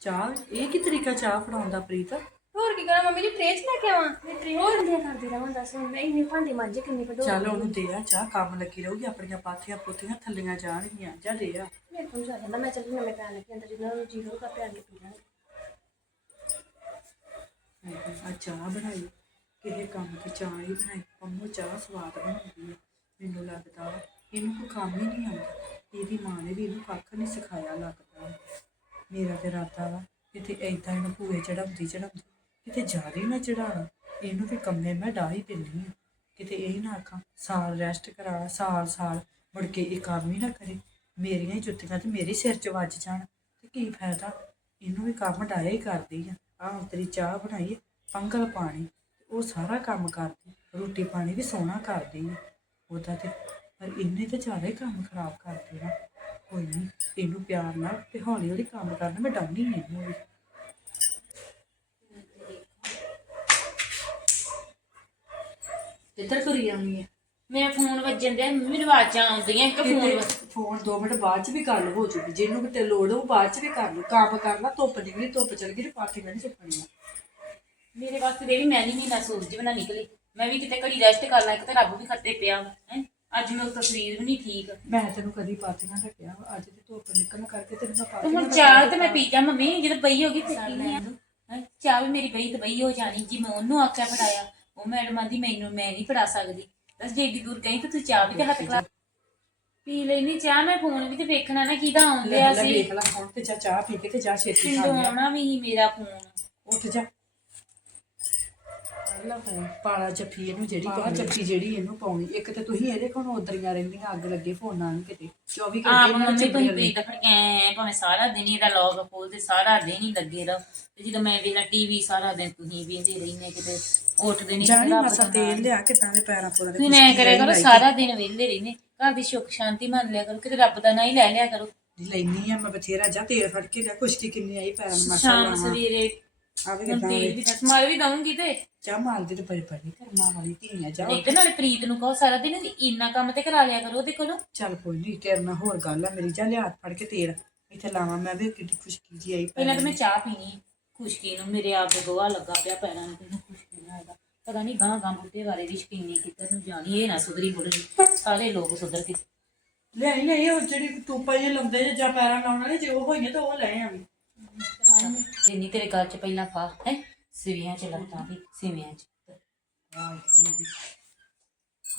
ਚਾਹ ਇਹ ਕੀ ਤਰੀਕਾ ਚਾਹ ਫੜਾਉਣ ਦਾ ਪ੍ਰੀਤ? ਹੋਰ ਕੀ ਕਰਾਂ? ਮੰਮੀ ਜੀ ਟ੍ਰੇਚ ਲੈ ਕੇ ਆਵਾਂ। ਮੈਂ ਟ੍ਰੇ ਹੋਰ ਇੰਡੀਆ ਕਰਦੀ ਰਵਾਂ ਦੱਸ। ਹੁਣ ਮੈਂ ਇੰਨੇ ਭਾਂਡੇ ਮਾਂਜੇ ਕਿੰਨੇ ਕਢੋ ਚੱਲ ਉਹਨੂੰ ਦੇ ਆ ਚਾਹ। ਕੰਮ ਲੱਗੀ ਰਹੂਗੀ ਆਪਣੀਆਂ ਪਾਥੀਆਂ ਪੋਥੀਆਂ ਥੱਲੀਆਂ ਜਾਣਗੀਆਂ। ਜਾ ਦੇ ਆ। ਮੇਰੇ ਕੋਲ ਜਾ ਜਾਂਦਾ ਮੈਂ ਚੱਲੀ ਨਵੇਂ ਪੈਣ ਲੱਗੀ ਅੰਦਰ ਜਿੰਨਾ ਨੂੰ ਜੀ ਕਰੂਗਾ ਪਿਆਰ ਕੇ ਪੀ ਲਾਂਗੇ ਚਾਹ ਬਣਾਈ। ਕਿਸੇ ਕੰਮ ਤੇ ਚਾਹ ਹੀ ਬਣਾਈ। ਪੰਮੋ ਚਾਹ ਸਵਾਦ ਬਣਾਉਂਦੀ ਆ। ਮੈਨੂੰ ਲੱਗਦਾ ਵਾ ਇਹਨੂੰ ਕੋਈ ਕੰਮ ਹੀ ਨਹੀਂ ਆਉਂਦਾ। ਇਹਦੀ ਮਾਂ ਨੇ ਵੀ ਇਹਨੂੰ ਕੱਖ ਨਹੀਂ ਸਿਖਾਇਆ ਲੱਗਦਾ। ਮੇਰਾ ਤੇ ਇਰਾਦਾ ਵਾ ਕਿਤੇ ਏਦਾਂ ਇਹਨੂੰ ਭੂਏ ਚੜਾਉਂਦੀ ਚੜਾਉਂਦੀ ਕਿਤੇ ਜ਼ਿਆਦਾ ਹੀ ਨਾ ਚੜਾਉਣਾ ਇਹਨੂੰ ਵੀ ਕੰਮੇ ਮੈਂ ਡਾਹ ਹੀ ਦਿੰਦੀ ਹਾਂ ਕਿਤੇ ਇਹ ਨਾ ਆਖਾਂ, ਸਾਲ ਰੈਸਟ ਕਰਾ, ਸਾਲ ਸਾਲ ਮੁੜ ਕੇ ਇਹ ਕੰਮ ਹੀ ਨਾ ਕਰੇ। ਮੇਰੀਆਂ ਹੀ ਜੁੱਤੀਆਂ ਤੇ ਮੇਰੇ ਸਿਰ 'ਚ ਵੱਜ ਜਾਣ। ਤੇ ਕੀ ਫਾਇਦਾ? ਇਹਨੂੰ ਵੀ ਕੰਮ ਡਾਇਆ ਹੀ ਕਰਦੀ ਆ। ਆਹ ਤੇਰੀ ਚਾਹ ਬਣਾਈ ਪੰਗਲ ਪਾਣੀ। ਉਹ ਸਾਰਾ ਕੰਮ ਕਰਦੀ ਰੋਟੀ ਪਾਣੀ ਵੀ ਸੋਹਣਾ ਕਰਦੀ ਉਹਦਾ ਤੇ ਪਰ ਇਹਨੇ ਤੇ ਜ਼ਿਆਦਾ ਹੀ ਕੰਮ ਖਰਾਬ ਕਰ ਦੇਣਾ ਕੋਈ ਨਹੀਂ ਇਹਨੂੰ ਪਿਆਰ ਨਾਲ ਤੇ ਹੌਲੀ ਹੌਲੀ ਕੰਮ ਕਰਨਾ ਮੈਂ ਡਾਉਣੀ ਨਹੀਂ ਇਹਨੂੰ ਵੀ ਕਿੱਧਰ ਤੁਰੀ ਆਉਣੀ ਹੈ ਮੇਰਾ ਫੋਨ ਵੱਜਣ ਡਿਆ ਮੈਨੂੰ ਆਵਾਜ਼ਾਂ ਆਉਂਦੀਆਂ ਇੱਕ ਫੋਨ ਵੱਜ- ਫੋਨ 2 ਮਿੰਟ ਬਾਅਦ ਚ ਵੀ ਗੱਲ ਹੋ ਜੂਗੀ। ਜਿਹਨੂੰ ਕਿਤੇ ਲੋੜ ਹੋ ਬਾਅਦ ਚ ਵੀ ਕਰ ਲਓ ਕੰਮ ਕਰ ਲਾ ਧੁੱਪ ਨਿਕਲੀ ਧੁੱਪ ਚਲ ਗਈ ਤੇ ਪਾਥੀ ਨਹੀਂ ਚੁੱਕਣੀ। ਮੇਰੇ ਵਾਸਤੇ ਦੇ ਵੀ ਮੈਂ ਨਹੀਂ ਮਹੀਨਾ ਸੂਰਜ ਬਣਾ ਨਿਕਲੀ। ਮੈਂ ਵੀ ਕਿਤੇ ਘੜੀ ਰੈਸਟ ਕਰ ਲਾਂ ਇੱਕ ਤਾਂ ਰੱਬ ਵੀ ਖੱਤੇ ਪਿਆ ਹੈ। ਅੱਜ ਮੇਰਾ ਤਾਂ ਸਰੀਰ ਵੀ ਨਹੀਂ ਠੀਕ। ਮੈਂ ਤੈਨੂੰ ਕਦੀ ਪਾਥੀਆਂ ਦਾ ਕਿਹਾ ਅੱਜ ਤੇ ਧੁੱਪ ਨਿਕਲਣ ਕਰਕੇ ਤੈਨੂੰ ਮੈਂ ਤੇ ਪਾਥੀਆਂ ਹੁਣ ਚਾਹ ਤੇ ਮੈਂ ਪੀ ਜਾ ਮੰਮੀ ਜਦੋਂ ਪਈ ਹੋਗੀ ਤੇ ਪੀਣੀ ਆ। ਹੈਂ, ਚਾਹ ਵੀ ਮੇਰੀ ਪਈ ਤੇ ਪਈ ਹੋ ਜਾਣੀ। ਜੀ ਮੈਂ ਉਹਨੂੰ ਆਖਿਆ ਫੜਾਇਆ। ਉਹ ਮੈਡਮ ਆਂਦੀ ਮੈਨੂੰ ਮੈਂ ਨਹੀਂ ਫੜਾ ਸਕਦੀ। ਬਸ ਜੇ ਏਡੀ ਦੂਰ ਕਹੀਂ ਤਾਂ ਤੂੰ ਚਾਹ ਵੀ ਤੇ ਹੱਥ ਖਲਾ ਪੀ ਲੈਣੀ ਚਾਹ ਮੈਂ ਫੋਨ ਵੀ ਤੇ ਵੇਖਣਾ ਨਾ ਕਿਹਦਾ ਆਉਂਦਿਆ ਲੈ ਲੈ ਸੀ। ਵੇਖ ਲੈ ਹੁਣ ਤੇ ਚਾਹ ਪੀ ਕੇ ਤੇ ਜਾ ਛੇਤੀ ਖਾ ਆਉਣਾ ਵੀ ਮੇਰਾ ਫੋਨ। ਉੱਠ ਜਾ। ਪਹਿਲਾਂ ਫੋਨ ਪਾਲਾ ਜੱਫੀ ਇਹਨੂੰ ਜਿਹੜੀ ਕਹਾ ਜੱਫੀ ਜਿਹੜੀ ਇਹਨੂੰ ਪਾਉਣੀ। ਇੱਕ ਤੇ ਤੁਸੀਂ ਇਹਦੇ ਕੋਲ ਉਧਰੀਆਂ ਰਹਿੰਦੀਆਂ ਅੱਗ ਲੱਗੇ ਫੋਨਾਂ ਨੂੰ ਕਿਤੇ। 24 ਆਪ ਘੰਟੇ ਮੰਮੀ ਨਾਲ ਤੁਸੀਂ ਪੀ ਤਾਂ ਫੜ ਕੇ ਐਂ ਭਾਵੇਂ ਸਾਰਾ ਦਿਨ ਹੀ ਇਹਦਾ ਲੌਗ ਖੋਲਦੇ ਸਾਰਾ ਦਿਨ ਹੀ ਲੱਗੇ ਰਹੋ। ਤੇ ਜਦੋਂ ਮੈਂ ਵੇਲਾ ਟੀਵੀ ਸਾਰਾ ਦਿਨ ਤੁਸੀਂ ਵੇਖਦੇ ਰਹਿੰਦੇ ਕਿਤੇ ਉੱਠਦੇ ਨਹੀਂ ਜਾਣੀ ਰੱਬ ਮਸਾ ਦਾ ਤੇਲ ਨਾਮ। ਲਿਆ ਕਿਤਾਂ ਦੇ ਪੈਰਾਂ ਪੂਰਾਂ ਦੇ ਤੁਸੀਂ ਐਂ ਕਰਿਆ ਕਰੋ ਸਾਰਾ ਦਿਨ ਵਿਹਲੇ ਰਹਿੰਦੇ ਘਰ ਦੀ ਸੁੱਖ ਸ਼ਾਂਤੀ ਮੰਨ ਲਿਆ ਕਰੋ ਕਿਤੇ ਰੱਬ ਦਾ ਨਾਂ ਹੀ ਲੈ ਲਿਆ ਕਰੋ। ਲੈਣੀ ਆ ਮੈਂ ਬਥੇਰਾ ਜਾ ਤੇਲ ਫੜ ਕੇ ਲਿਆ ਖੁਸ਼ਕੀ ਕਿੰਨੀ ਆਈ ਪੈਰਾਂ ਨੂੰ ਮਸਾ ਸ਼ਾਮ ਲਾਵਾਂ। ਸਵੇਰੇ ਆਵੇ ਹੁਣ ਕਿਦਾਂ ਤੇਲ ਵੀ ਦਸ ਮਾਲ ਵੀ ਦਊਂਗੀ ਤੇ। ਚਾਹ ਮਾਰਦੀ ਤੇ ਬੜੀ ਬੜੀ ਕਰਮਾਂ ਵਾਲੀ ਧੀ ਆ ਜਾ। ਨਹੀਂ ਤੇ ਨਾਲੇ ਪ੍ਰੀਤ ਨੂੰ ਕਹੋ ਸਾਰਾ ਦਿਨ ਇੰਨਾ ਕੰਮ ਤੇ ਕਰਾ ਲਿਆ ਕਰੋ ਉਹਦੇ ਕੋਲੋਂ। ਚੱਲ ਕੋਈ ਨਹੀਂ ਤੇਰੇ ਨਾਲ ਹੋਰ ਗੱਲ ਆ ਮੇਰੀ ਜਾ ਲਿਆ ਹੱਥ ਫੜ ਕੇ ਤੇਲ। ਇੱਥੇ ਲਾਵਾਂ ਮੈਂ ਵੀ ਕਿੱਡੀ ਖੁਸ਼ਕੀ ਜੀ ਆਈ ਪਹਿਲਾਂ ਤਾਂ ਮੈਂ ਚਾਹ ਪੀਣੀ ਹੈ। ਖੁਸ਼ਕੀ ਨੂੰ ਮੇਰੇ ਆਪ ਗੋਹਾ ਲੱਗਾ ਪਿਆ ਪੈਰਾਂ ਨੂੰ ਕਿਹਨੂੰ ਖੁਸ਼ਕੀ ਪਤਾ ਨਹੀਂ ਗਾਂ ਗਾਂ ਬੁੱਢੇ ਬਾਰੇ ਦੀ ਸ਼ਕੀਨੀ ਕਿੱਧਰ ਨੂੰ ਜਾਣੀ ਇਹ ਨਾ ਸੁਧਰੀ ਬੁੱਢੀ ਸਾਰੇ ਲੋਕ ਸੁਧਰ ਕੇ ਲੈ ਲੈ ਇਹ ਜਿਹੜੀ ਤੂਪਾ ਜੇ ਲੰਦੇ ਜੇ ਜਾਂ ਪੈਰਾਂ ਲਾਉਣ ਵਾਲੇ ਜੇ ਉਹ ਹੋਈਆਂ ਤਾਂ ਉਹ ਲੈ ਆਵੀਂ। ਜਿੰਨੀ ਤੇਰੇ ਘਰ ਚ ਪਹਿਲਾਂ ਫਾ ਹੈ? ਸਿਵਿਆਂ ਚ ਲੱਤਾਂ ਵੀ, ਸਿਵਿਆਂ ਚ।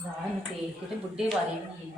ਵਾਹ ਇਹ ਤੇ ਬੁੱਢੇ ਬਾਰੇ ਵੀ ਨਹੀਂ